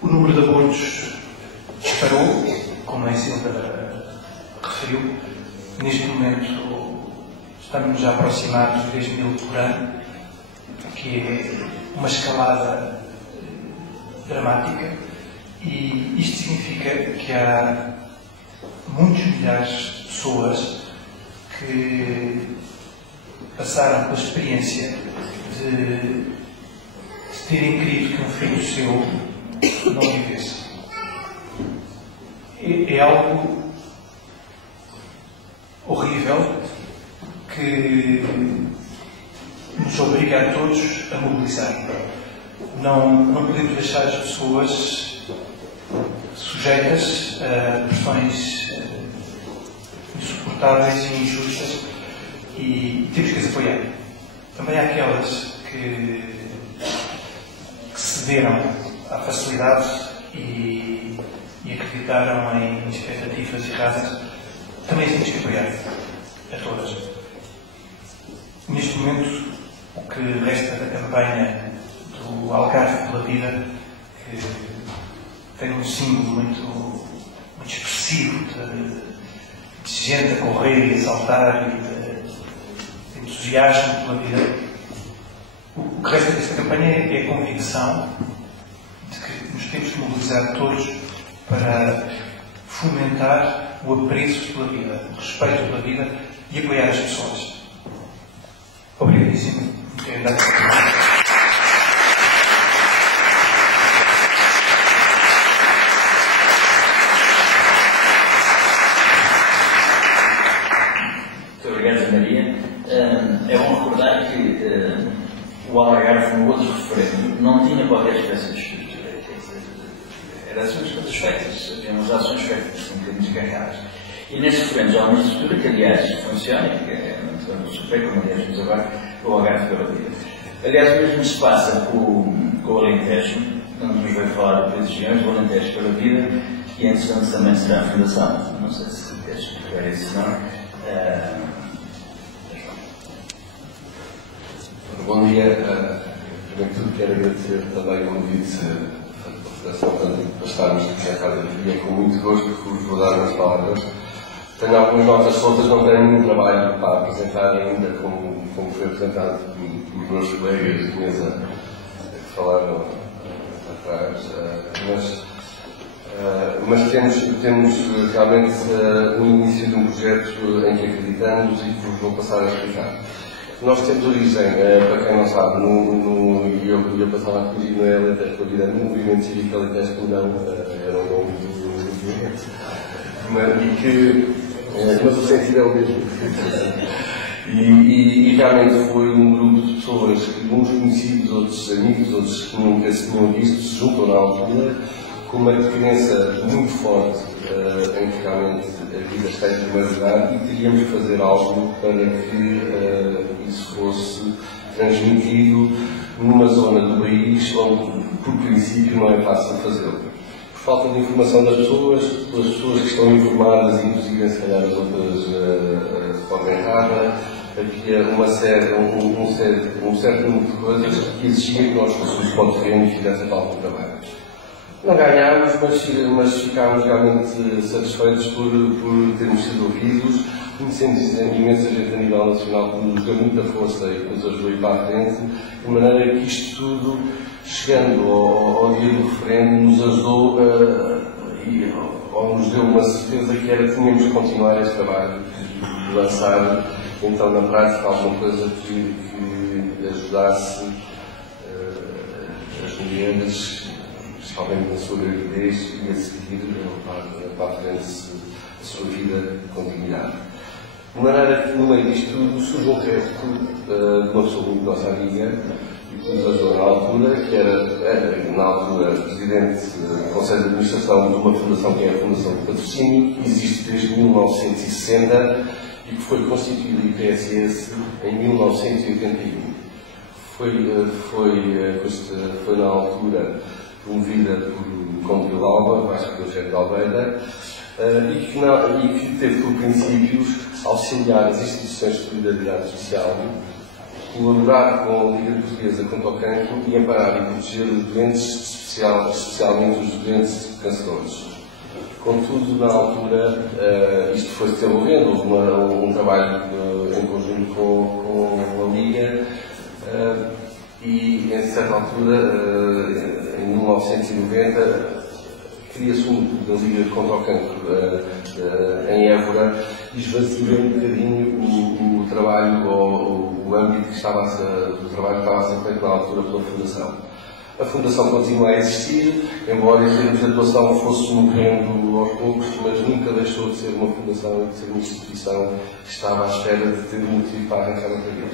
O número de abortos disparou, como a Silva referiu. Neste momento estamos a aproximar dos 10 mil por ano, que é uma escalada dramática, e isto significa que há muitos milhares de pessoas que passaram pela experiência de terem querido que um filho seu não vivesse. É algo horrível que nos obriga a todos a mobilizar. Não podemos deixar as pessoas sujeitas a pressões insuportáveis e injustas, e temos que as apoiar. Também há aquelas que cederam à facilidade e acreditaram em expectativas erradas. Também temos que apoiar a todas. Neste momento, o que resta da campanha do Algarve pela Vida, que tem um símbolo muito expressivo de gente a correr e a saltar e de entusiasmo pela vida, o que resta desta campanha é a convicção de que nos temos que mobilizar todos para fomentar o apreço pela vida, o respeito pela vida e apoiar as pessoas. Obrigadíssimo. Muito obrigado, Maria. É bom recordar que o Algarve, no outro referendo, não tinha qualquer espécie de estrutura. Eram as coisas feitas, havia umas ações feitas, um bocadinho desgarradas. E nesse referendo há uma estrutura que, aliás, funciona, que é super, como aliás vimos agora, o Algarve pela Vida. Aliás, o mesmo se passa com o Alentejo, não nos vai falar de regiões, o Alentejo pela Vida, que entretanto também será a fundação. Não sei se queres explicar isso, não? Bom dia. Primeiro de tudo, quero agradecer também o convite da Federação para estarmos aqui à Casa de Dia. Com muito gosto vos dar umas palavras. Tenho algumas notas soltas, não tenho muito trabalho para apresentar ainda, como foi apresentado pelos meus colegas de mesa que falaram atrás, mas temos realmente o início de um projeto em que acreditamos e que vos vou passar a explicar. Nós temos origem, para quem não sabe, e eu passava a corrigir no Alentejo pela Vida, no movimento cívico Alentejo Comunão, era o nome do movimento, mas o sentido é o mesmo. E realmente foi um grupo de pessoas, uns conhecidos, outros amigos, outros que nunca se tinham visto, se juntam na altura, com uma crença muito forte em que realmente a vida está em primeiro lugar, e teríamos que fazer algo para que isso fosse transmitido numa zona do país onde, por princípio, não é fácil fazê-lo. Por falta de informação das pessoas, pelas pessoas que estão informadas, inclusive se calhar as outras de forma errada, havia um certo número de coisas que exigiam que nós fôssemos para o terreno e fizéssemos algum trabalho. Não ganhámos, mas ficámos realmente satisfeitos por termos sido ouvidos. Conhecemos imensa gente a nível nacional que nos deu muita força e que nos ajudou a ir para a frente, de maneira que isto tudo, chegando ao dia do referendo, nos ajudou ou nos deu uma certeza que era que tínhamos que continuar este trabalho e lançar então na prática alguma coisa que ajudasse as mulheres, principalmente na sua gravidez, e a seguir para a frente a sua vida com dignidade. De maneira que no meio disto tudo surge um reto uma pessoa muito nossa amiga, e que nos ajudou na altura, que era na altura presidente do Conselho de Administração de uma fundação que é a Fundação de Patrocínio, que existe desde 1960 e que foi constituída o IPSS em 1981. Foi na altura promovida por Conde Villalba, Vasco Eugênio de Almeida, e que teve por princípios auxiliar as instituições de solidariedade social, colaborar com a Liga Portuguesa contra o Cancro e amparar e proteger os doentes, especialmente os doentes cancerosos. Contudo, na altura, isto foi se desenvolvendo, houve um trabalho em conjunto com a Liga, e em certa altura, em 1990, cria-se da Liga contra o Cancro em Évora e esvazia um bocadinho o trabalho, o âmbito do trabalho que estava a ser feito na altura pela Fundação. A Fundação continua a existir, embora em termos de atuação fosse morrendo aos poucos, mas nunca deixou de ser uma fundação e de ser uma instituição que estava à espera de ter um motivo para arrancar outra vez.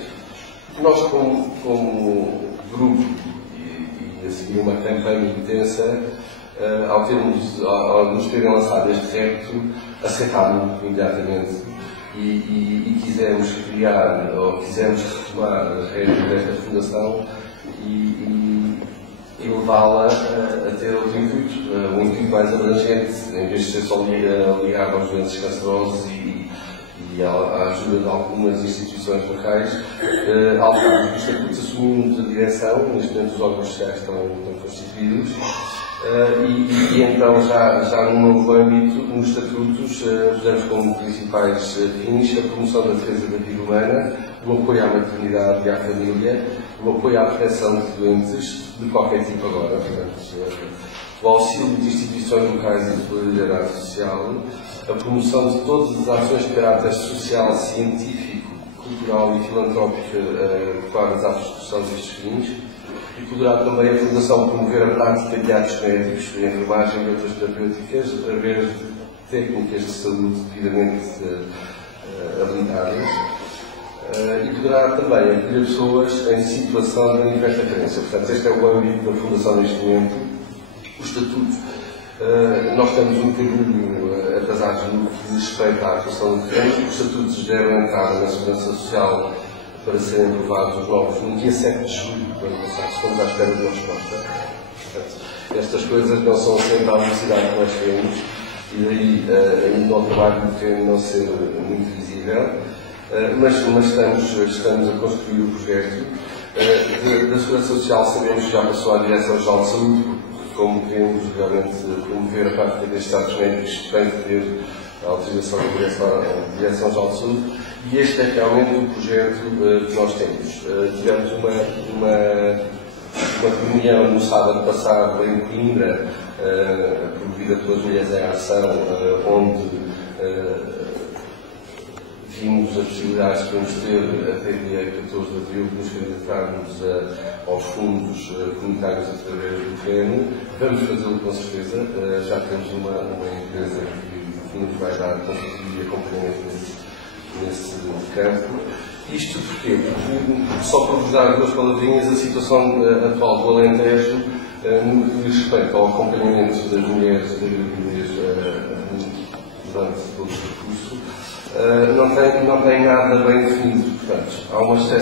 Nós, como grupo, e a seguir uma campanha intensa, ao nos terem lançado este repto, aceitámos imediatamente e quisemos criar, ou quisemos retomar as regras desta fundação e levá-la a ter outro intuito, um intuito mais abrangente, em vez de ser só ligado aos doentes cancerosos e à ajuda de algumas instituições locais. Alterámos os estatutos, assumimos a direção, neste momento os órgãos sociais estão constituídos, e então já no novo âmbito, nos estatutos, pusemos como principais fins a promoção da defesa da vida humana, o apoio à maternidade e à família, o apoio à proteção de doentes de qualquer tipo agora, portanto, o auxílio de instituições locais e de solidariedade social, a promoção de todas as ações de caráter social, científico, cultural e filantrópico adequadas à construção destes fins, e poderá também a Fundação promover a prática de atos médicos, de enfermagem e outras terapêuticas, através de técnicas de saúde devidamente habilitadas, e poderá também acolher pessoas em situação de manifesta carência. Portanto, este é o âmbito da Fundação neste momento. O Estatuto, nós temos um bocadinho atrasados no que diz respeito à atuação do terreno. Os Estatutos deram entrada na Segurança Social para serem aprovados os novos no dia 7 de julho do ano passado. Estamos à espera de uma resposta. Portanto, estas coisas não são sempre à velocidade que nós queremos, e daí ainda o trabalho do terreno não ser muito visível. Mas estamos a construir o projeto. Da Segurança Social sabemos que já passou à Direção-Geral de Saúde, como queremos realmente promover a prática destes atos médicos, tem que ter a autorização da Direção-Geral de Saúde, e este é realmente o projeto que nós temos. Tivemos uma reunião no sábado passado em Coimbra, promovida pelas Mulheres em Ação, onde vimos as possibilidades que vamos ter até dia 14 de abril de nos candidatarmos aos fundos comunitários através do terreno. Vamos fazê-lo com certeza. Já temos uma empresa que nos vai dar consultoria e acompanhamento nesse campo. Isto porquê? Porque, só para vos dar duas palavrinhas, a situação atual do Alentejo, no que diz respeito ao acompanhamento das mulheres da gravidez durante todo o percurso, não tem nada bem definido. Portanto,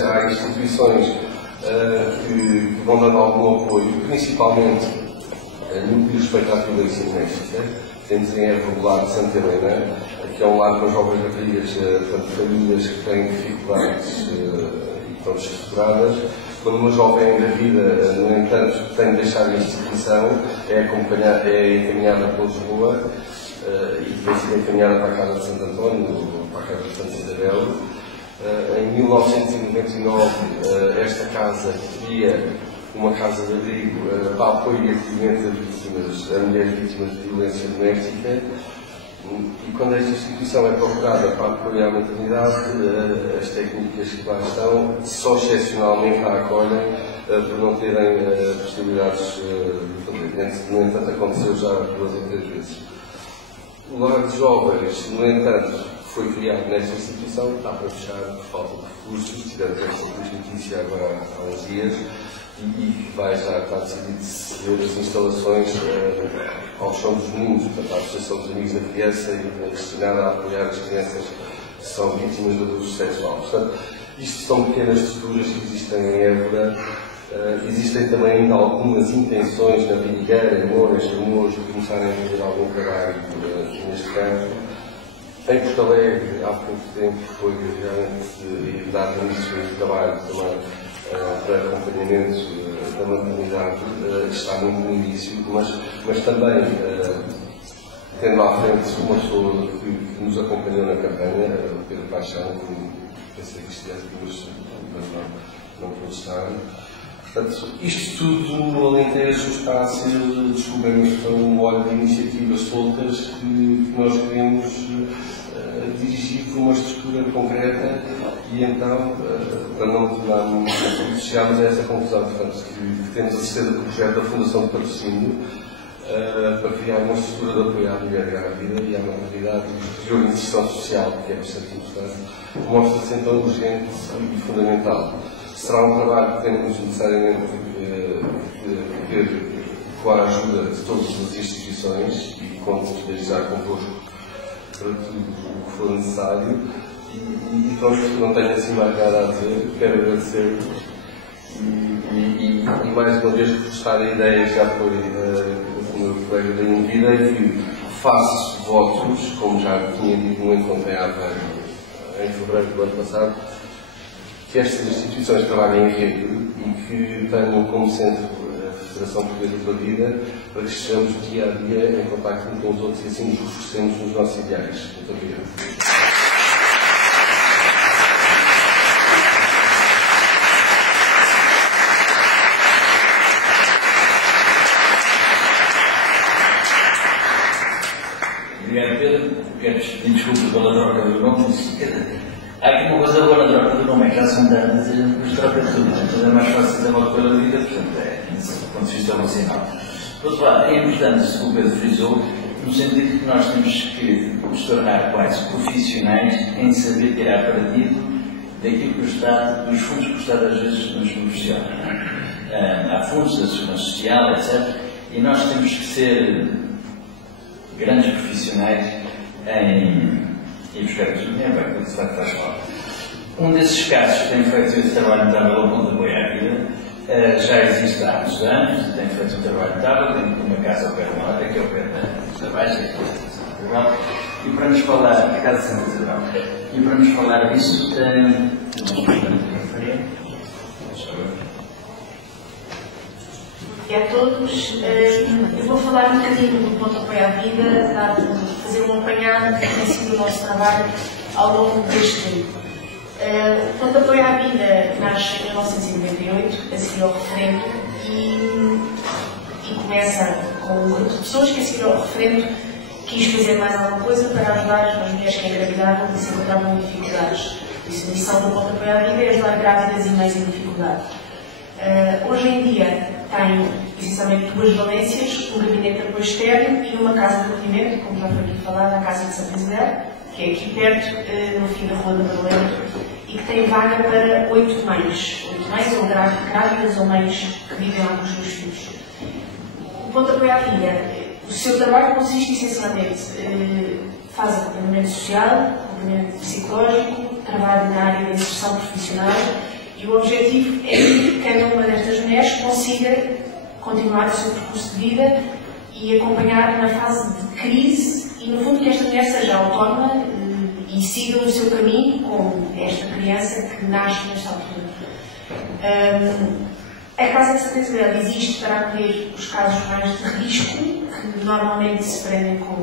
há instituições que vão dando algum apoio, principalmente no que diz respeito à violência doméstica. Temos em Évora de Santa Helena, que é um lar para jovens raparigas, portanto, famílias que têm dificuldades e estão desestruturadas. Quando uma jovem engravida, no entanto, tem de deixar a instituição, é encaminhada para Lisboa e depois é encaminhada para a Casa de Santo António ou para a Casa de Santa Isabel. Em 1999, esta casa cria uma casa de abrigo para apoio e acolhimento a mulheres vítimas de violência doméstica, e quando esta instituição é procurada para apoiar a maternidade, as técnicas que lá estão só excepcionalmente a acolhem por não terem possibilidades de fazer. No entanto, aconteceu já 2 ou 3 vezes. O lar de jovens, no entanto, foi criado nesta instituição, está para fechar por falta de recursos. Tivemos esta notícia agora há uns dias, e vai já estar decidido ceder as instalações ao Chão dos Meninos, portanto, à Associação dos Amigos da Criança, e destinada a apoiar as crianças que são vítimas de abuso sexual. Portanto, isto são pequenas estruturas que existem em Évora. Existem também ainda algumas intenções na Vidigueira, em Moura, em Chamois, de começarem a fazer algum trabalho neste campo. Em Porto Alegre, há pouco tempo, foi realmente dado início a um trabalho também para acompanhamento da maternidade, está muito no início, mas também tendo à frente uma pessoa que nos acompanhou na campanha, o Pedro Paixão, que pensei que estivesse aqui, mas não pôde estar. Portanto, isto tudo no Alentejo está a ser descoberto para um óleo de iniciativas soltas que nós queremos dirigir por uma estrutura concreta e então, para não tornarmos, chegámos a essa conclusão, portanto, que temos a certeza do projeto da Fundação de Patrocínio para criar uma estrutura de apoio à mulher grávida e à maternidade e posterior inserção social, que é bastante importante, mostra-se então urgente e fundamental. Será um trabalho que temos necessariamente que ter com a ajuda de todas as instituições e conto desde já convosco para tudo o que for necessário. E pronto, não tenho assim mais nada a dizer, quero agradecer e mais uma vez reforçar a ideia que já foi do meu colega da Invida, que faço votos, como já tinha dito no encontro em Aveiro em fevereiro do ano passado, que estas instituições trabalhem em rede e que tenham como centro a Federação Portuguesa pela Vida, para que estejamos dia a dia em contacto uns com os outros e assim nos reforcemos nos nossos ideais. Muito obrigado. Obrigado, Pedro. Quero pedir desculpas pela troca do nome. Há aqui uma coisa boa na troca do nome, é que já são tantas e a gente depois troca tudo. Então é mais fácil dizer logo pela vida, portanto, do ponto de vista emocional. Por outro lado, é importante, o Pedro frisou, no sentido que nós temos que nos tornar quase profissionais em saber tirar partido daquilo que o Estado, dos fundos que o Estado às vezes nos proporciona. Há fundos da Segurança Social, etc. E nós temos que ser grandes profissionais em buscar o dinheiro, para aquilo que de facto faz falta. Um desses casos que tem feito esse trabalho notável ao ponto de apoio à vida já existe há muitos anos, tem feito um trabalho notável, tem uma casa ao pé de Mota, que é o pé da Baixa, que é a Santa Isabel, e para nos falar, a Casa Santa Isabel, e para nos falar disso, E a todos, eu vou falar um bocadinho do Ponto de Apoio à Vida, fazer um apanhado do que tem sido o nosso trabalho ao longo deste tempo. O Ponto de Apoio à Vida nasce em 1998, a seguir ao referendo, e começa com um grupo de pessoas que, a seguir ao referendo, quis fazer mais alguma coisa para ajudar as mulheres que engravidavam e se encontravam em dificuldades. A missão do Ponto de Apoio à Vida é ajudar grávidas e mães em dificuldade. Hoje em dia tem essencialmente duas valências, um gabinete de apoio externo e uma casa de acolhimento, como já foi aqui falado, a Casa de Santa Isabel, que é aqui perto, no fim da Rua do Madaleno, e que tem vaga para 8 mães ou grávidas ou mães que vivem lá com os seus filhos. O Ponto de Apoio à Vida, o seu trabalho consiste essencialmente faz acompanhamento social, acompanhamento psicológico, trabalho na área da inserção profissional. E o objetivo é que cada uma destas mulheres consiga continuar o seu percurso de vida e acompanhar na fase de crise e, no fundo, que esta mulher seja autónoma e siga o seu caminho com esta criança que nasce nesta altura. A Casa de Santa Isabel existe para acolher os casos mais de risco, que normalmente se prendem com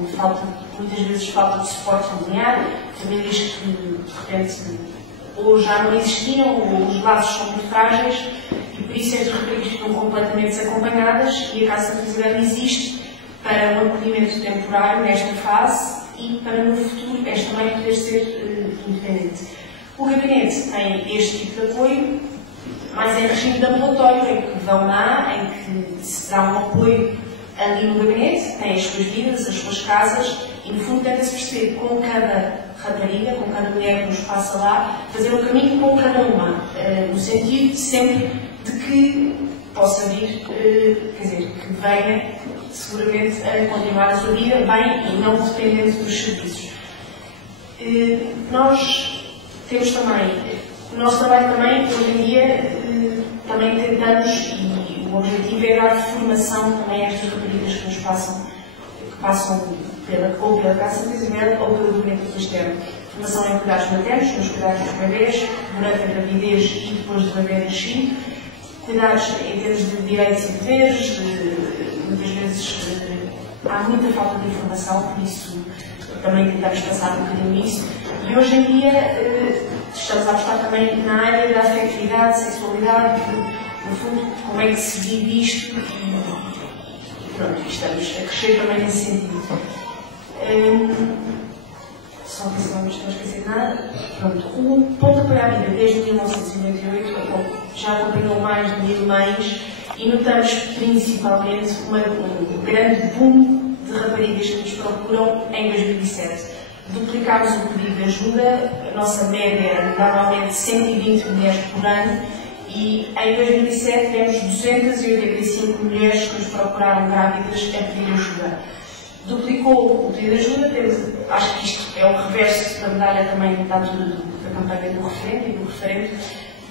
muitas vezes falta de suporte familiar, famílias que, de repente, ou já não existiam, ou os laços são muito frágeis, e por isso estas raparigas ficam completamente desacompanhadas, e a Casa de Santa Isabel existe para um acolhimento temporário nesta fase e para no futuro esta mãe poder ser independente. O gabinete tem este tipo de apoio, mas é regime de ambulatório, em que vão lá, em que se dá um apoio ali no gabinete, têm as suas vidas, as suas casas, e no fundo tenta-se perceber com cada rapariga, com cada mulher que nos passa lá, fazer o caminho com cada uma, no sentido sempre de que possa vir, quer dizer, que venha seguramente a continuar a sua vida bem e não dependendo dos serviços. Nós temos também, o nosso trabalho também, hoje em dia, também tentamos, e o objetivo é dar formação também a estas raparigas que nos passam, ou pela Casa Santa Isabel ou pelo Movimento Externo. Formação em cuidados maternos, nos cuidados dos bebês, durante a gravidez e depois do bebê nascido. Cuidados em termos de direitos e deveres, muitas vezes há muita falta de informação, por isso também tentamos passar um bocadinho isso. E hoje em dia estamos a apostar também na área da afetividade, sexualidade, no fundo, como é que se vive isto e pronto, estamos a crescer também nesse sentido. Só que se não estou a esquecer de nada. Pronto, o Ponto de Apoio à Vida, desde 1958, já acompanhou mais de 1000 mães e notamos principalmente um grande boom de raparigas que nos procuram em 2007. Duplicámos o pedido de ajuda, a nossa média era normalmente 120 mulheres por ano e em 2007 tivemos 285 mulheres que nos procuraram grávidas a pedir ajuda. Duplicou o pedido de ajuda, acho que isto é o reverso da medalha também da altura da campanha do referendo e do referendo,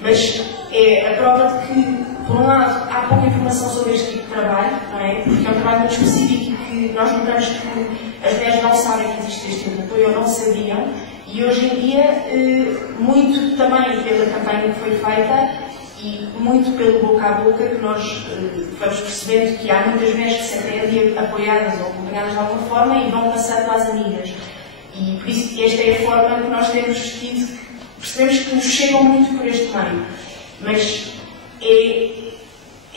mas é a prova de que, por um lado, há pouca informação sobre este tipo de trabalho, não é? Porque é um trabalho muito específico e que nós notamos que as mulheres não sabem que existe este tipo de apoio ou não sabiam, e hoje em dia, muito também pela campanha que foi feita e muito pelo boca a boca, que nós vamos percebendo que há muitas mulheres que se sentem ali apoiadas ou acompanhadas de alguma forma e vão passando às amigas. E por isso, esta é a forma que nós temos tido, percebemos que nos chegam muito por este meio. Mas é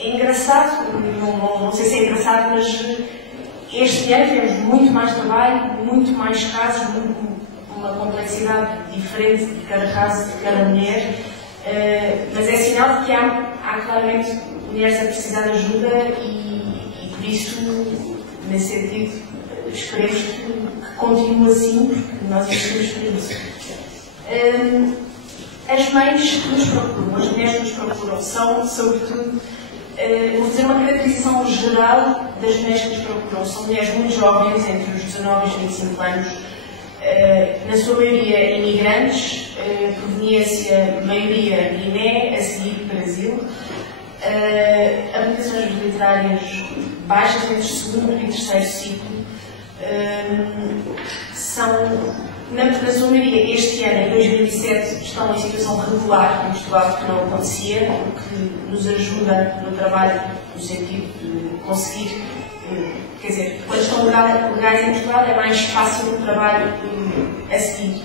engraçado, não sei se é engraçado, mas este ano temos muito mais trabalho, muito mais casos, uma complexidade diferente de cada caso, de cada mulher. Mas é sinal de que há claramente mulheres a precisar de ajuda e por isso, nesse sentido, esperemos que continue assim, porque nós existimos por isso. As mães que nos procuram, as mulheres que nos procuram, são, sobretudo, vou fazer uma caracterização geral das mulheres que nos procuram. São mulheres muito jovens, entre os 19 e os 25 anos, na sua maioria imigrantes, proveniência, maioria Guiné, a seguir Brasil, habilitações literárias baixas entre o segundo e terceiro ciclo, são, na sua maioria, este ano, em 2007, estão em situação regular em Portugal, que não acontecia, o que nos ajuda no trabalho, no sentido de conseguir. Quer dizer, quando estão legais em Portugal é mais fácil o trabalho a seguir.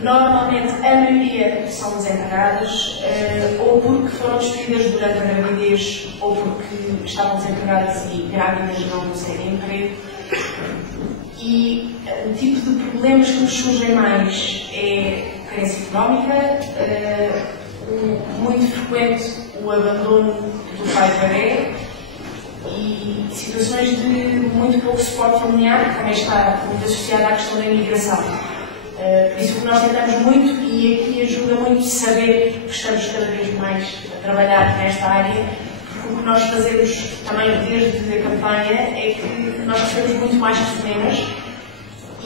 Normalmente a maioria são desempregadas, ou porque foram despedidas durante a gravidez, ou porque estavam desempregadas e grávidas não conseguem emprego. E o tipo de problemas que nos surgem mais é carência económica, muito frequente o abandono do pai bebê, e situações de muito pouco suporte familiar, que também está muito associada à questão da imigração. Por isso que nós tentamos muito, e aqui ajuda muito saber que estamos cada vez mais a trabalhar nesta área, porque o que nós fazemos também desde a campanha é que nós recebemos muito mais telefonemas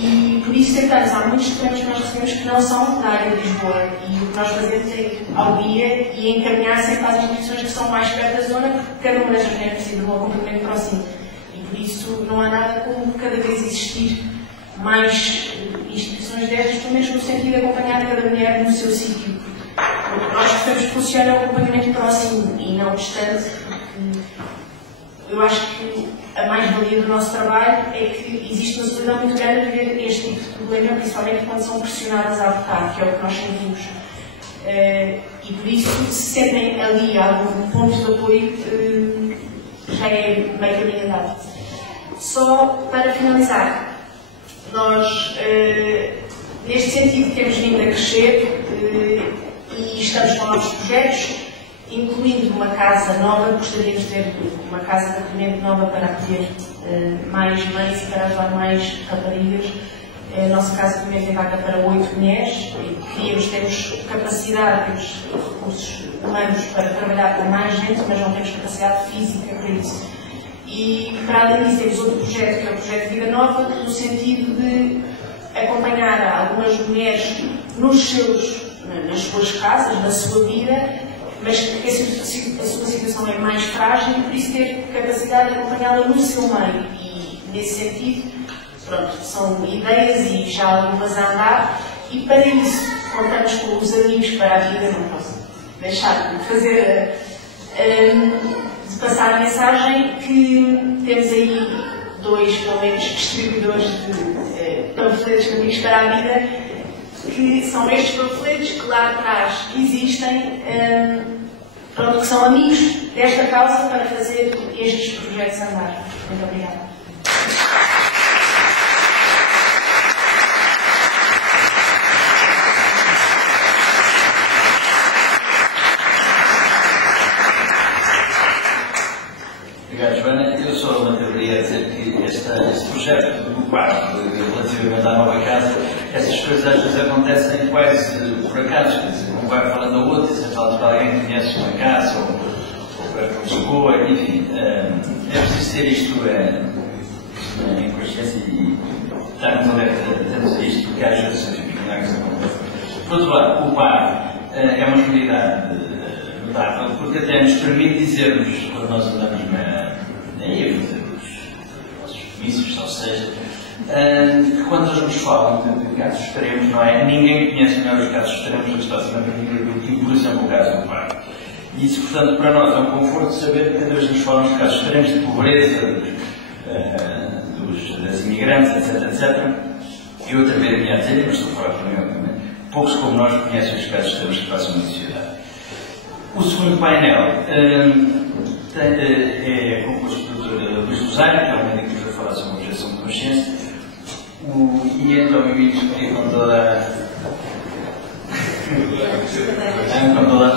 e por isso tentamos, há muitos telefonemas que nós recebemos que não são da área de Lisboa, e o que nós fazemos é ir ao guia e encaminhar sempre às instituições que são mais perto da zona, porque cada uma dessas mulheres precisa de um acompanhamento próximo, e por isso não há nada como cada vez existir mais instituições destas, pelo menos no sentido de acompanhar cada mulher no seu sítio. Nós gostamos que funcione o acompanhamento próximo e não distante, porque eu acho que a mais-valia do nosso trabalho é que existe uma solidão muito grande a ver este tipo de problema, principalmente quando são pressionadas a abortar, que é o que nós sentimos. E por isso, se sentem ali algum ponto de apoio, já é meio caminho andado. Só para finalizar, nós, neste sentido, temos vindo a crescer e estamos com novos projetos, incluindo uma casa nova, gostaríamos de ter uma casa de acolhimento nova para acolher mais mães e para ajudar mais raparigas. No nosso caso, também tem vaga para 8 mulheres e temos capacidade, temos recursos humanos para trabalhar com mais gente, mas não temos capacidade física para isso. E, para além disso, temos outro projeto, que é o projeto Vida Nova, no sentido de acompanhar algumas mulheres nas suas casas, na sua vida, mas que a sua situação é mais frágil e por isso ter capacidade de acompanhá-la no seu meio. E, nesse sentido, pronto, são ideias e já algumas a andar, e para isso contamos com os Amigos para a Vida. Não posso deixar de fazer, de passar a mensagem que temos aí 2, pelo menos, distribuidores de panfletos de Amigos para a Vida, que são estes panfletos que lá atrás existem, pronto, que são amigos desta causa para fazer estes projetos andar. Muito obrigada. Obrigado, Joana. Eu só me queria dizer que este projeto do quarto, relativamente à nova casa, essas coisas às vezes acontecem quase por acaso, quer dizer, um vai falando ao outro, e se fala de alguém que conhece uma casa, ou perto de Lisboa, enfim, é preciso ter isto em consciência e estarmos alertas a isto, porque às vezes não é que isso acontece. Por outro lado, o par é uma realidade notável, porque até nos permite dizermos, quando nós andamos aí a fazer os nossos comícios, ou seja, que quando eles nos falam de casos extremos, não é? Ninguém conhece melhor os casos extremos da situação do que, por exemplo, o caso do parto. E isso, portanto, para nós é um conforto saber que quando eles nos falam dos casos extremos de pobreza, das imigrantes, etc. E outra vez vinha a dizer, mas estou fora para mim, obviamente, poucos como nós conhecem os casos extremos que passam na sociedade. O segundo painel é composto por Luís Rosário, que é um médico que vai falar sobre a objeção de consciência, e então eu me com toda a